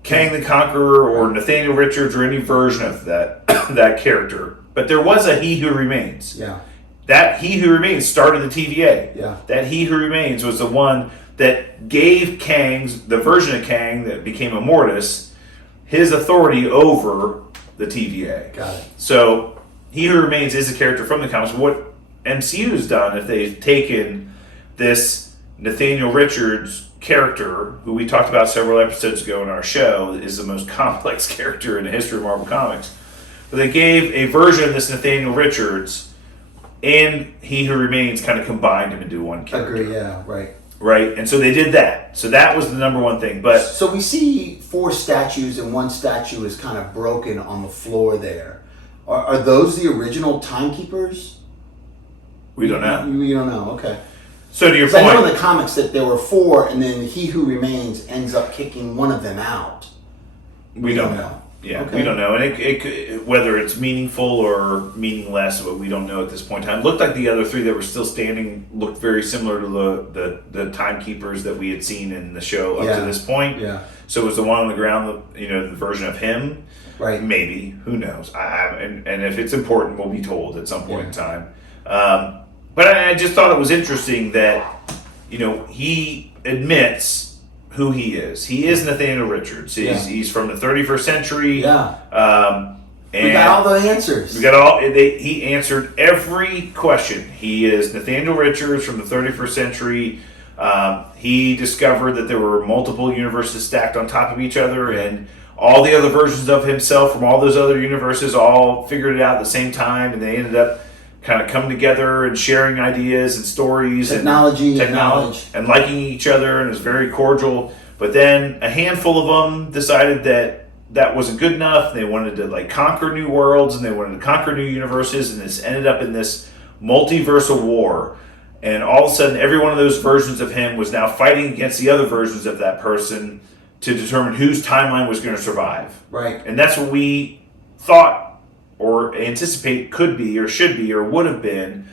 Kang the Conqueror or Nathaniel Richards or any version of that character. But there was a He Who Remains. Yeah. That He Who Remains started the TVA. Yeah. That He Who Remains was the one that gave the version of Kang that became Immortus, his authority over the TVA. Got it. So He Who Remains is a character from the comics. What MCU has done, if they've taken this Nathaniel Richards character, who we talked about several episodes ago in our show, is the most complex character in the history of Marvel Comics. But they gave a version of this Nathaniel Richards and He Who Remains, kind of combined him into one character. Agree, yeah, right. Right, and so they did that. So that was the number one thing. But so we see 4 statues, and one statue is kind of broken on the floor there. Are those the original timekeepers? We don't know. You don't know, okay. So to your point, I know in the comics that there were 4, and then He Who Remains ends up kicking one of them out. We don't know. Yeah, Okay. we don't know, and it could, whether it's meaningful or meaningless, but we don't know at this point in time. It looked like the other three that were still standing looked very similar to the timekeepers that we had seen in the show up to this point. Yeah. So it was the one on the ground, the version of him. Right. Maybe, who knows? And if it's important, we'll be told at some point in time. But I just thought it was interesting that he admits who he is. He is Nathaniel Richards. He's from the 31st century. Yeah. And we got all the answers. He answered every question. He is Nathaniel Richards from the 31st century. He discovered that there were multiple universes stacked on top of each other, and all the other versions of himself from all those other universes all figured it out at the same time, and they ended up kind of coming together and sharing ideas and stories technology and knowledge and liking each other, and it was very cordial. But then a handful of them decided that wasn't good enough. They wanted to conquer new worlds, and they wanted to conquer new universes, and this ended up in this multiversal war. And all of a sudden, every one of those versions of him was now fighting against the other versions of that person to determine whose timeline was going to survive. Right. And that's what we thought or anticipate could be or should be or would have been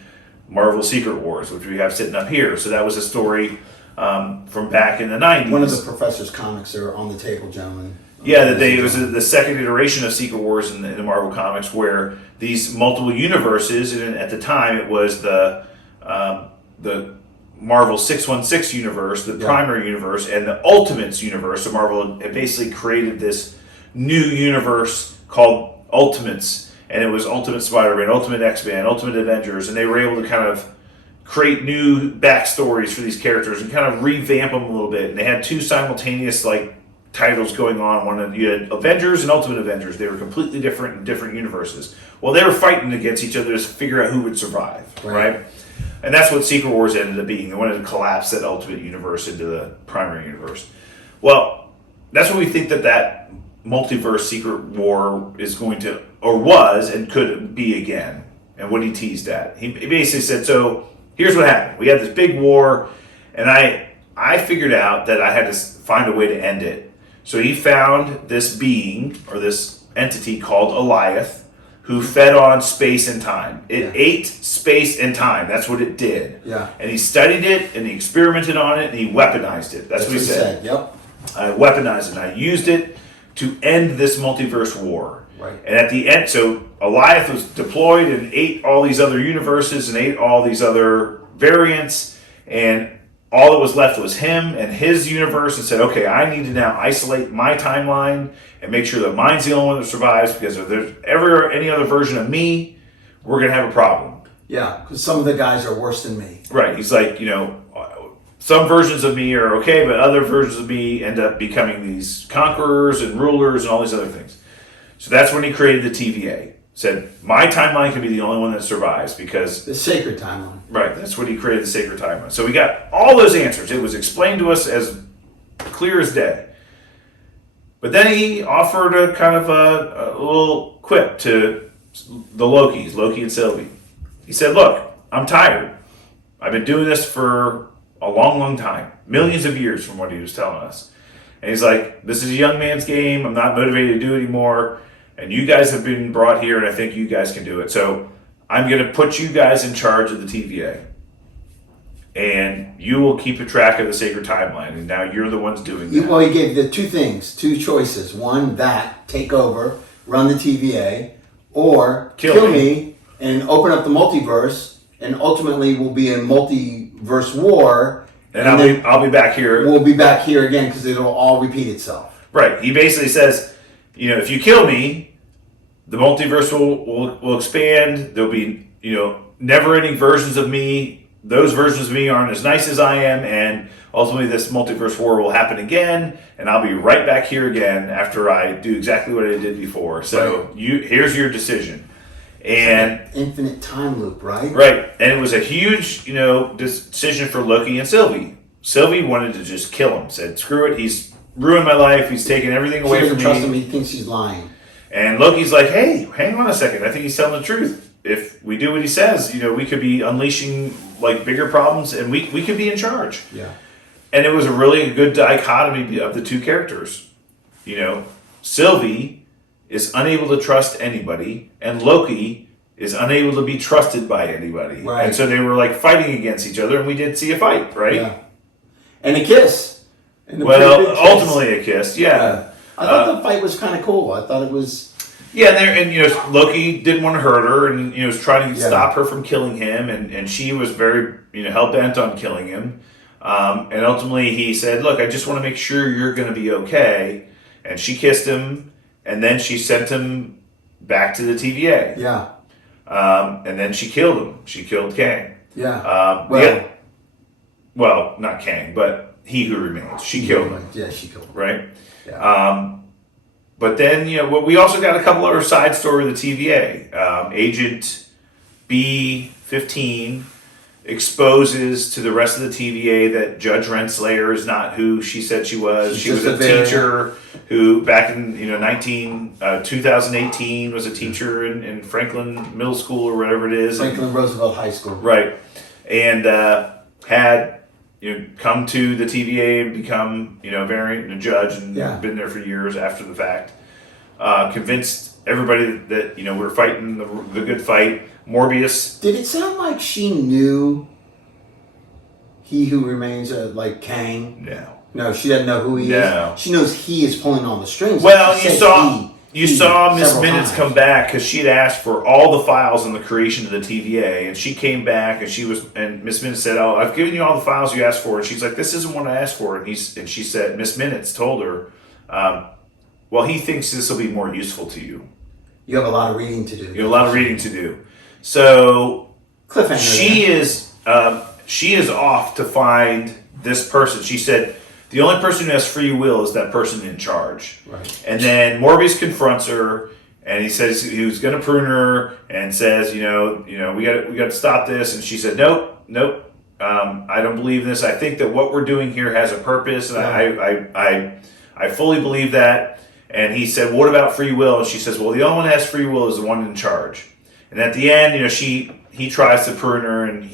Marvel Secret Wars, which we have sitting up here. So that was a story from back in the 90s. One of the Professor's comics are on the table, gentlemen. Yeah, it was the second iteration of Secret Wars in the Marvel Comics, where these multiple universes, and at the time it was the Marvel 616 universe, the primary universe, and the Ultimates universe. So Marvel had basically created this new universe called Ultimates, and it was Ultimate Spider-Man, Ultimate X-Men, Ultimate Avengers, and they were able to kind of create new backstories for these characters and kind of revamp them a little bit. And they had two simultaneous titles going on. You had Avengers and Ultimate Avengers. They were completely different in different universes. Well, they were fighting against each other to figure out who would survive, right? And that's what Secret Wars ended up being. They wanted to collapse that Ultimate Universe into the primary universe. Well, that's what we think that multiverse Secret War is going to, or was, and could be again. And what he teased at. He basically said, so here's what happened. We had this big war, and I figured out that I had to find a way to end it. So he found this being, or this entity called Eliath, who fed on space and time. It ate space and time. That's what it did. Yeah. And he studied it, and he experimented on it, and he weaponized it. That's what he said. Yep. I weaponized it, and I used it to end this multiverse war. Right. And at the end, so Eliath was deployed and ate all these other universes and ate all these other variants, and all that was left was him and his universe, and said, okay, I need to now isolate my timeline and make sure that mine's the only one that survives, because if there's ever any other version of me, we're going to have a problem. Yeah, because some of the guys are worse than me. Right. He's like, some versions of me are okay, but other versions of me end up becoming these conquerors and rulers and all these other things. So that's when he created the TVA. Said, my timeline can be the only one that survives, because... The sacred timeline. Right, that's when he created the sacred timeline. So we got all those answers. It was explained to us as clear as day. But then he offered a kind of a little quip to the Lokis, Loki and Sylvie. He said, look, I'm tired. I've been doing this for a long, long time. Millions of years from what he was telling us. And he's like, this is a young man's game. I'm not motivated to do it anymore. And you guys have been brought here, and I think you guys can do it. So I'm going to put you guys in charge of the TVA. And you will keep a track of the sacred timeline. And now you're the ones doing that. Well, he gave the two choices. One, take over, run the TVA, or kill me and open up the multiverse, and ultimately we'll be in multiverse war. And I'll be back here. We'll be back here again, because it'll all repeat itself. Right. He basically says, if you kill me, the multiverse will expand. There'll be, never-ending versions of me. Those versions of me aren't as nice as I am, and ultimately this multiverse war will happen again, and I'll be right back here again after I do exactly what I did before. So here's your decision. And infinite time loop, right? Right. And it was a huge, decision for Loki and Sylvie. Sylvie wanted to just kill him. Said, screw it, he's ruined my life, he's taken everything away from me. She doesn't trust him, he thinks he's lying. And Loki's like, hey, hang on a second, I think he's telling the truth. If we do what he says, we could be unleashing bigger problems, and we could be in charge. Yeah. And it was a really good dichotomy of the two characters. Sylvie is unable to trust anybody, and Loki is unable to be trusted by anybody. Right. And so they were like fighting against each other, and we did see a fight, right? Yeah. And a kiss. And Ultimately a kiss, yeah. I thought the fight was kind of cool. I thought it was... Yeah, and Loki didn't want to hurt her, and was trying to stop her from killing him, and she was very hell bent on killing him. And ultimately, he said, "Look, I just want to make sure you're going to be okay." And she kissed him, and then she sent him back to the TVA. Yeah. And then she killed him. She killed Kang. Yeah. Well, not Kang, but He Who Remains. She killed him. Yeah, she killed him. Right. Yeah. But then, we also got a couple other side story of the TVA. Agent B-15 exposes to the rest of the TVA that Judge Renslayer is not who she said she was. She was a teacher who, back in 2018, was a teacher in Franklin Middle School or whatever it is. Franklin Roosevelt High School. Right. And had come to the TVA and become, a judge and been there for years after the fact. Convinced everybody that, we're fighting the good fight. Morbius. Did it sound like she knew He Who Remains, like Kang? No, she doesn't know who he is. She knows he is pulling on the strings. Well, you saw Miss Minutes come back because she had asked for all the files on the creation of the TVA, and she came back and Miss Minutes said, "Oh, I've given you all the files you asked for," and she's like, "This isn't what I asked for," and she said, Miss Minutes told her, "Well, he thinks this will be more useful to you. You have a lot of reading to do." You have a lot of reading to do. So cliffhanger. she is off to find this person. She said the only person who has free will is that person in charge. Right. And then Morbius confronts her, and he says he was going to prune her, and says, we got to stop this. And she said, nope. I don't believe this. I think that what we're doing here has a purpose, and I fully believe that. And he said, "What about free will?" And she says, "Well, the only one that has free will is the one in charge." And at the end, he tries to prune her, and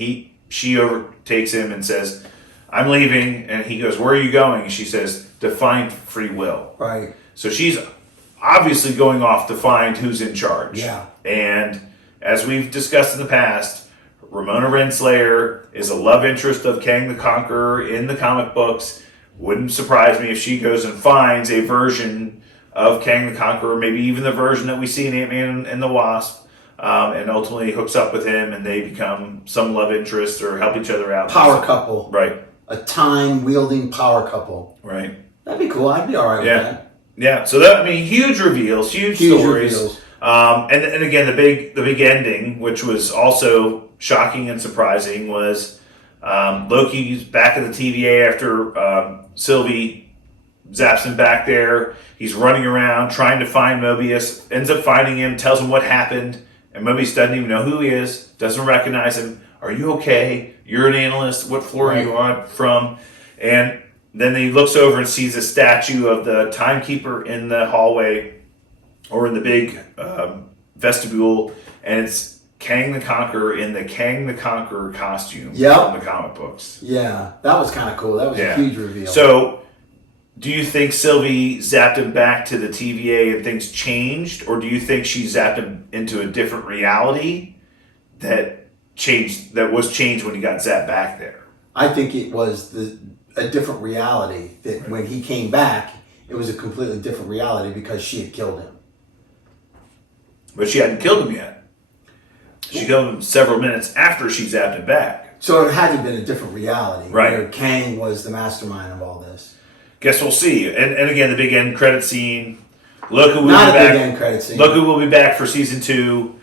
she overtakes him and says, "I'm leaving." And he goes, "Where are you going?" And she says, "To find free will." Right. So she's obviously going off to find who's in charge. Yeah. And as we've discussed in the past, Ramona Renslayer is a love interest of Kang the Conqueror in the comic books. Wouldn't surprise me if she goes and finds a version of Kang the Conqueror, maybe even the version that we see in Ant-Man and the Wasp, and ultimately hooks up with him, and they become some love interest or help each other out. Power couple. Right. A time-wielding power couple. Right. That'd be cool. I'd be all right with that. Yeah. So huge reveals, huge stories. Reveals. And again, the big ending, which was also shocking and surprising, was Loki's back at the TVA after Sylvie zaps him back there. He's running around trying to find Mobius, ends up finding him, tells him what happened, and Mobius doesn't even know who he is, doesn't recognize him. "Are you okay? You're an analyst. What floor are you on from?" And then he looks over and sees a statue of the timekeeper in the hallway or in the big vestibule, and it's Kang the Conqueror in the Kang the Conqueror costume from the comic books. Yeah, that was kind of cool. That was a huge reveal. So, do you think Sylvie zapped him back to the TVA and things changed, or do you think she zapped him into a different reality that was changed when he got zapped back there? I think it was a different reality that when he came back, it was a completely different reality because she had killed him. But she hadn't killed him yet. She killed him several minutes after she zapped him back. So it had to have been a different reality. Right. Where Kang was the mastermind of all this. Guess we'll see. And again, the big end credit scene. Loki will Not be a back. big end credit scene. Loki will be back for season 2.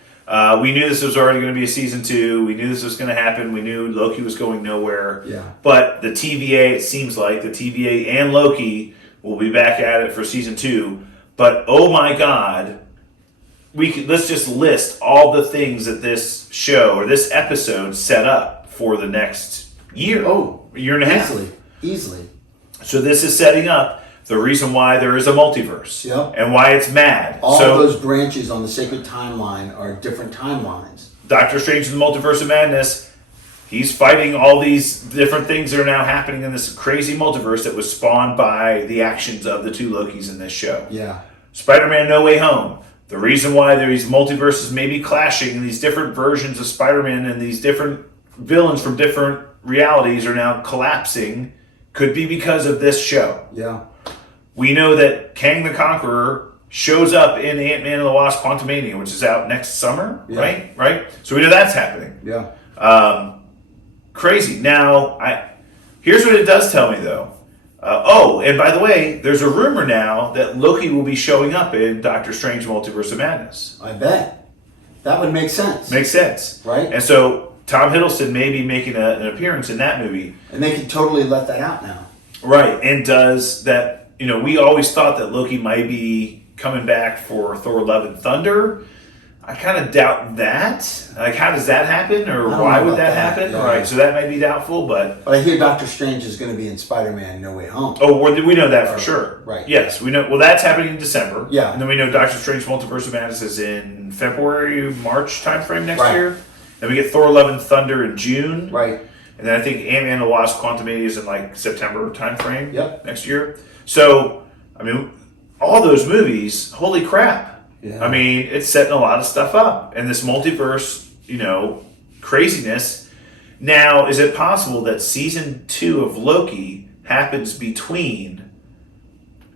We knew this was already going to be a season 2. We knew this was going to happen. We knew Loki was going nowhere. Yeah. But the TVA, it seems like the TVA and Loki will be back at it for season 2. But oh my God, let's just list all the things that this show or this episode set up for the next year. Year and a half. Easily. So this is setting up the reason why there is a multiverse. Yep. And why it's mad. All those branches on the sacred timeline are different timelines. Doctor Strange in the Multiverse of Madness, he's fighting all these different things that are now happening in this crazy multiverse that was spawned by the actions of the two Lokis in this show. Yeah. Spider-Man No Way Home. The reason why these multiverses may be clashing and these different versions of Spider-Man and these different villains from different realities are now collapsing could be because of this show. Yeah. We know that Kang the Conqueror shows up in Ant-Man and the Wasp: Quantumania, which is out next summer, right? So we know that's happening. Yeah. Crazy. Now, here's what it does tell me, though. And by the way, there's a rumor now that Loki will be showing up in Doctor Strange Multiverse of Madness. I bet. That would make sense. Makes sense. Right? And so Tom Hiddleston may be making an appearance in that movie. And they can totally let that out now. Right. And does that, we always thought that Loki might be coming back for Thor: Love and Thunder. I kind of doubt that. Like, how does that happen? Or why would that happen? Yeah. Right. So that might be doubtful, but I hear Doctor Strange is going to be in Spider-Man No Way Home. Oh, we know that for sure. Right. Yes, we know. Well, that's happening in December. Yeah. And then we know Doctor Strange Multiverse of Madness is in February, March timeframe next year. Then we get Thor: Love and Thunder in June. Right. And then I think Ant-Man and the Wasp: Quantumania is in like September timeframe next year. So, all those movies, holy crap. Yeah. It's setting a lot of stuff up. And this multiverse, craziness. Now, is it possible that season 2 of Loki happens between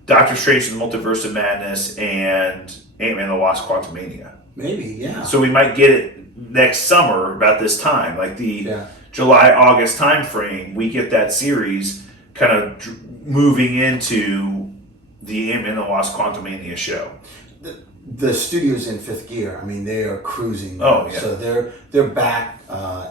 Doctor Strange and the Multiverse of Madness and Ant-Man and the Wasp: Quantumania? Maybe, yeah. So we might get it next summer about this time, like the July, August time frame. We get that series kind of moving into the Ant-Man and the Wasp: Quantumania show. The studio's in fifth gear. They are cruising. Oh, yeah. So they're back,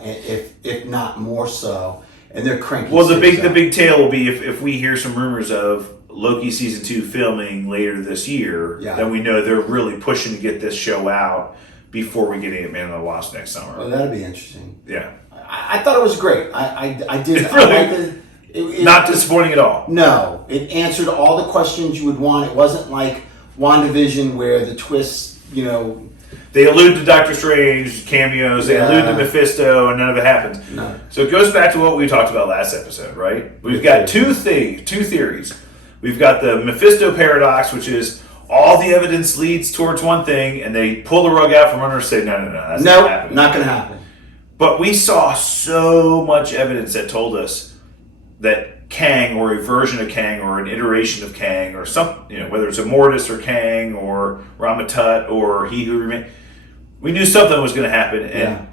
if not more so, and they're cranking. Well, the big tale will be if we hear some rumors of Loki season 2 filming later this year, then we know they're really pushing to get this show out before we get Ant-Man and the Wasp next summer. Oh, that'd be interesting. Yeah. I thought it was great. I did. It's really I liked it. Not disappointing at all. No, it answered all the questions you would want. It wasn't like WandaVision where the twists, They allude to Doctor Strange cameos, they allude to Mephisto, and none of it happens. No. So it goes back to what we talked about last episode, right? We've got two theories. We've got the Mephisto paradox, which is all the evidence leads towards one thing, and they pull the rug out from under and say, no, that's not happening. Not going to happen. But we saw so much evidence that told us that Kang, or a version of Kang, or an iteration of Kang, or whether it's Immortus or Kang or Ramatut or He Who Remains, we knew something was going to happen. And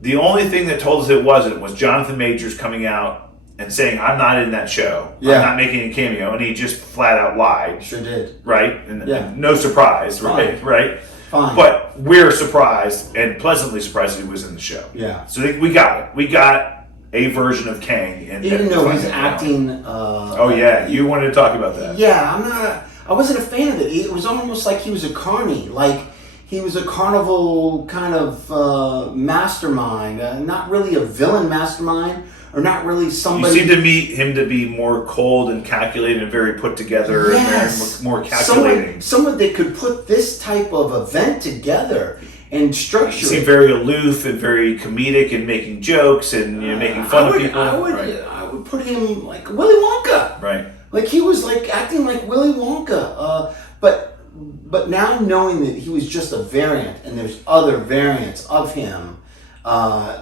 the only thing that told us it wasn't was Jonathan Majors coming out and saying, "I'm not in that show. I'm not making a cameo," and he just flat out lied. Sure did. Right? And no surprise, Fine. right? Fine. But we're surprised and pleasantly surprised that he was in the show. Yeah. So we got it. We got a version of Kang. Even though he's acting... you wanted to talk about that. Yeah, I wasn't a fan of it. It was almost like he was a carny. Like, he was a carnival kind of mastermind. Not really a villain mastermind, or not really somebody... You seem to meet him to be more cold and calculated and very put together and more calculating. Someone that could put this type of event together and structure. He seemed very aloof and very comedic and making jokes and making fun of people. I would put him like Willy Wonka. Right. Like he was like acting like Willy Wonka. But now knowing that he was just a variant and there's other variants of him,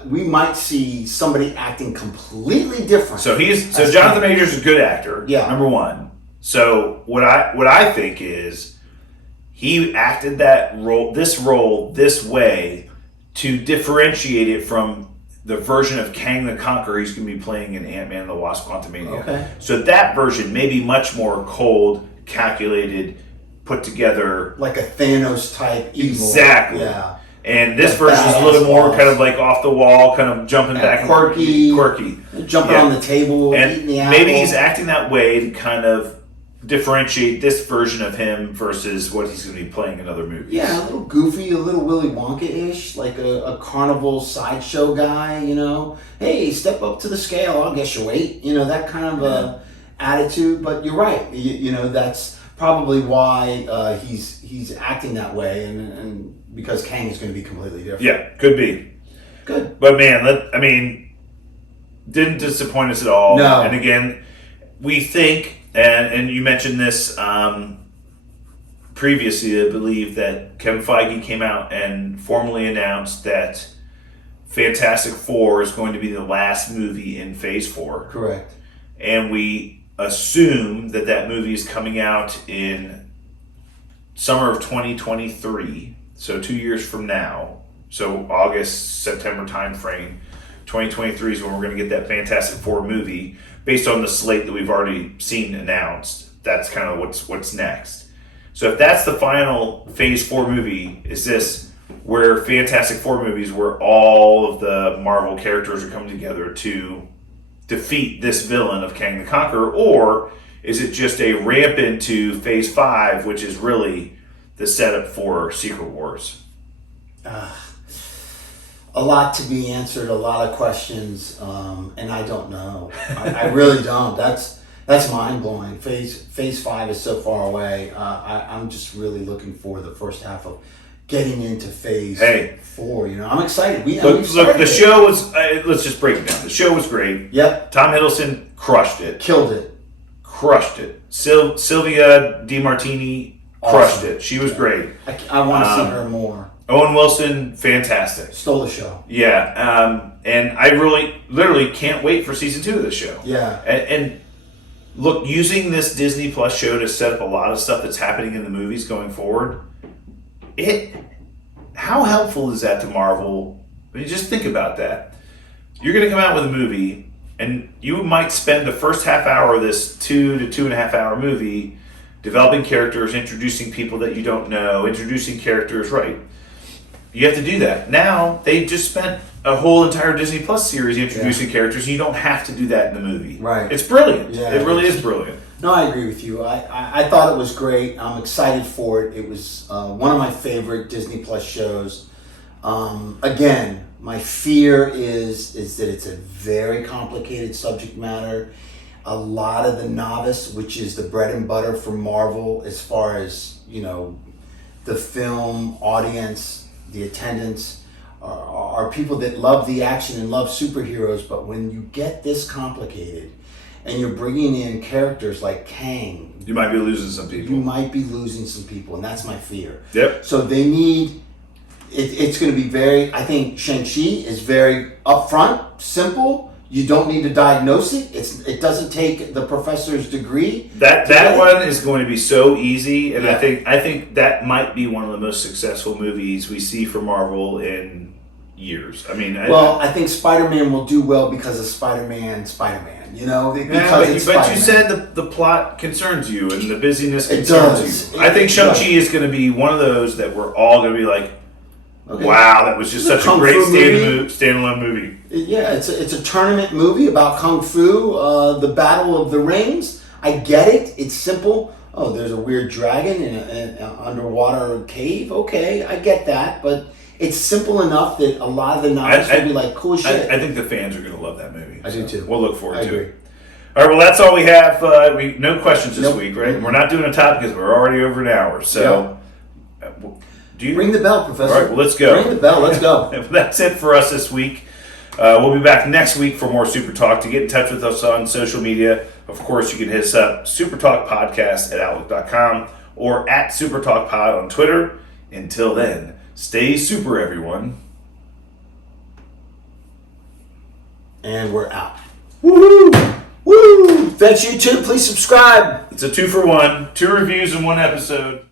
we might see somebody acting completely different. So Jonathan Majors is a good actor. Yeah. Number one. So what I think is he acted this role this way to differentiate it from the version of Kang the Conqueror he's going to be playing in Ant-Man and the Wasp: Quantumania. Okay. So that version may be much more cold, calculated, put together. Like a Thanos type evil. Exactly. Yeah. And this version is a little more kind of like off the wall, kind of jumping back. Quirky. Jumping on the table, and eating the apple. Maybe he's acting that way to kind of differentiate this version of him versus what he's going to be playing in other movies. Yeah, a little goofy, a little Willy Wonka-ish, like a carnival sideshow guy, Hey, step up to the scale, I'll guess your weight. That kind of attitude. But you're right. That's probably why he's acting that way, and because Kang is going to be completely different. Yeah, could be. Good. But man, didn't disappoint us at all. No. And again, we think, and you mentioned this previously, I believe that Kevin Feige came out and formally announced that Fantastic Four is going to be the last movie in Phase 4. Correct. And we assume that that movie is coming out in summer of 2023, so 2 years from now. So August, September timeframe, 2023 is when we're going to get that Fantastic Four movie based on the slate that we've already seen announced. That's kind of what's next. So if that's the final Phase 4 movie, is this where Fantastic Four movies where all of the Marvel characters are coming together to defeat this villain of Kang the Conqueror, or is it just a ramp into Phase 5, which is really the setup for Secret Wars? A lot to be answered, a lot of questions, and I don't know. I really don't. That's mind-blowing. Phase 5 is so far away. I'm just really looking for the first half of getting into Phase 4. You know, I'm excited. Look, the show was, let's just break it down. The show was great. Yep. Tom Hiddleston crushed it. Killed it. Crushed it. Sylvia DiMartini crushed it. She was great. I want to see her more. Owen Wilson, fantastic. Stole the show. Yeah. And I literally can't wait for season 2 of the show. Yeah. And look, using this Disney Plus show to set up a lot of stuff that's happening in the movies going forward, how helpful is that to Marvel? I mean, just think about that. You're going to come out with a movie, and you might spend the first half hour of this 2 to 2.5 hour movie developing characters, introducing people that you don't know, introducing characters, right? You have to do that. Now, they just spent a whole entire Disney Plus series introducing characters, and you don't have to do that in the movie. Right. It's brilliant. Yeah, it really is brilliant. No, I agree with you. I thought it was great. I'm excited for it. It was one of my favorite Disney Plus shows. Again, my fear is that it's a very complicated subject matter. A lot of the novice, which is the bread and butter for Marvel as far as, you know, the film audience, the attendance, are people that love the action and love superheroes. But when you get this complicated, and you're bringing in characters like Kang, you might be losing some people. And that's my fear. Yep. So they need, it's going to be very, I think Shang-Chi is very upfront, simple. You don't need to diagnose it. It doesn't take the professor's degree. That one is going to be so easy, and I think that might be one of the most successful movies we see for Marvel in years. I mean, I think Spider-Man will do well because of Spider-Man. You know, because but you said the plot concerns you and the busyness concerns you. I think Shang-Chi is going to be one of those that we're all going to be like, wow, that was just such a great standalone movie. Yeah, it's a tournament movie about Kung Fu, the Battle of the Rings. I get it. It's simple. Oh, there's a weird dragon in an underwater cave. Okay, I get that. But it's simple enough that a lot of the novices will be like, cool shit. I think the fans are going to love that movie. I do too. We'll look forward to it. All right, well, that's all we have. No questions this week, right? Mm-hmm. We're not doing a topic because we're already over an hour. So, do you ring the bell, Professor? All right, well, let's go. Ring the bell. Let's go. That's it for us this week. We'll be back next week for more Super Talk. To get in touch with us on social media, of course, you can hit us up, supertalkpodcast@outlook.com or at supertalkpod on Twitter. Until then, stay super, everyone. And we're out. Woohoo! Woo! Thanks, YouTube. Please subscribe. It's a 2-for-1. 2 reviews in 1 episode.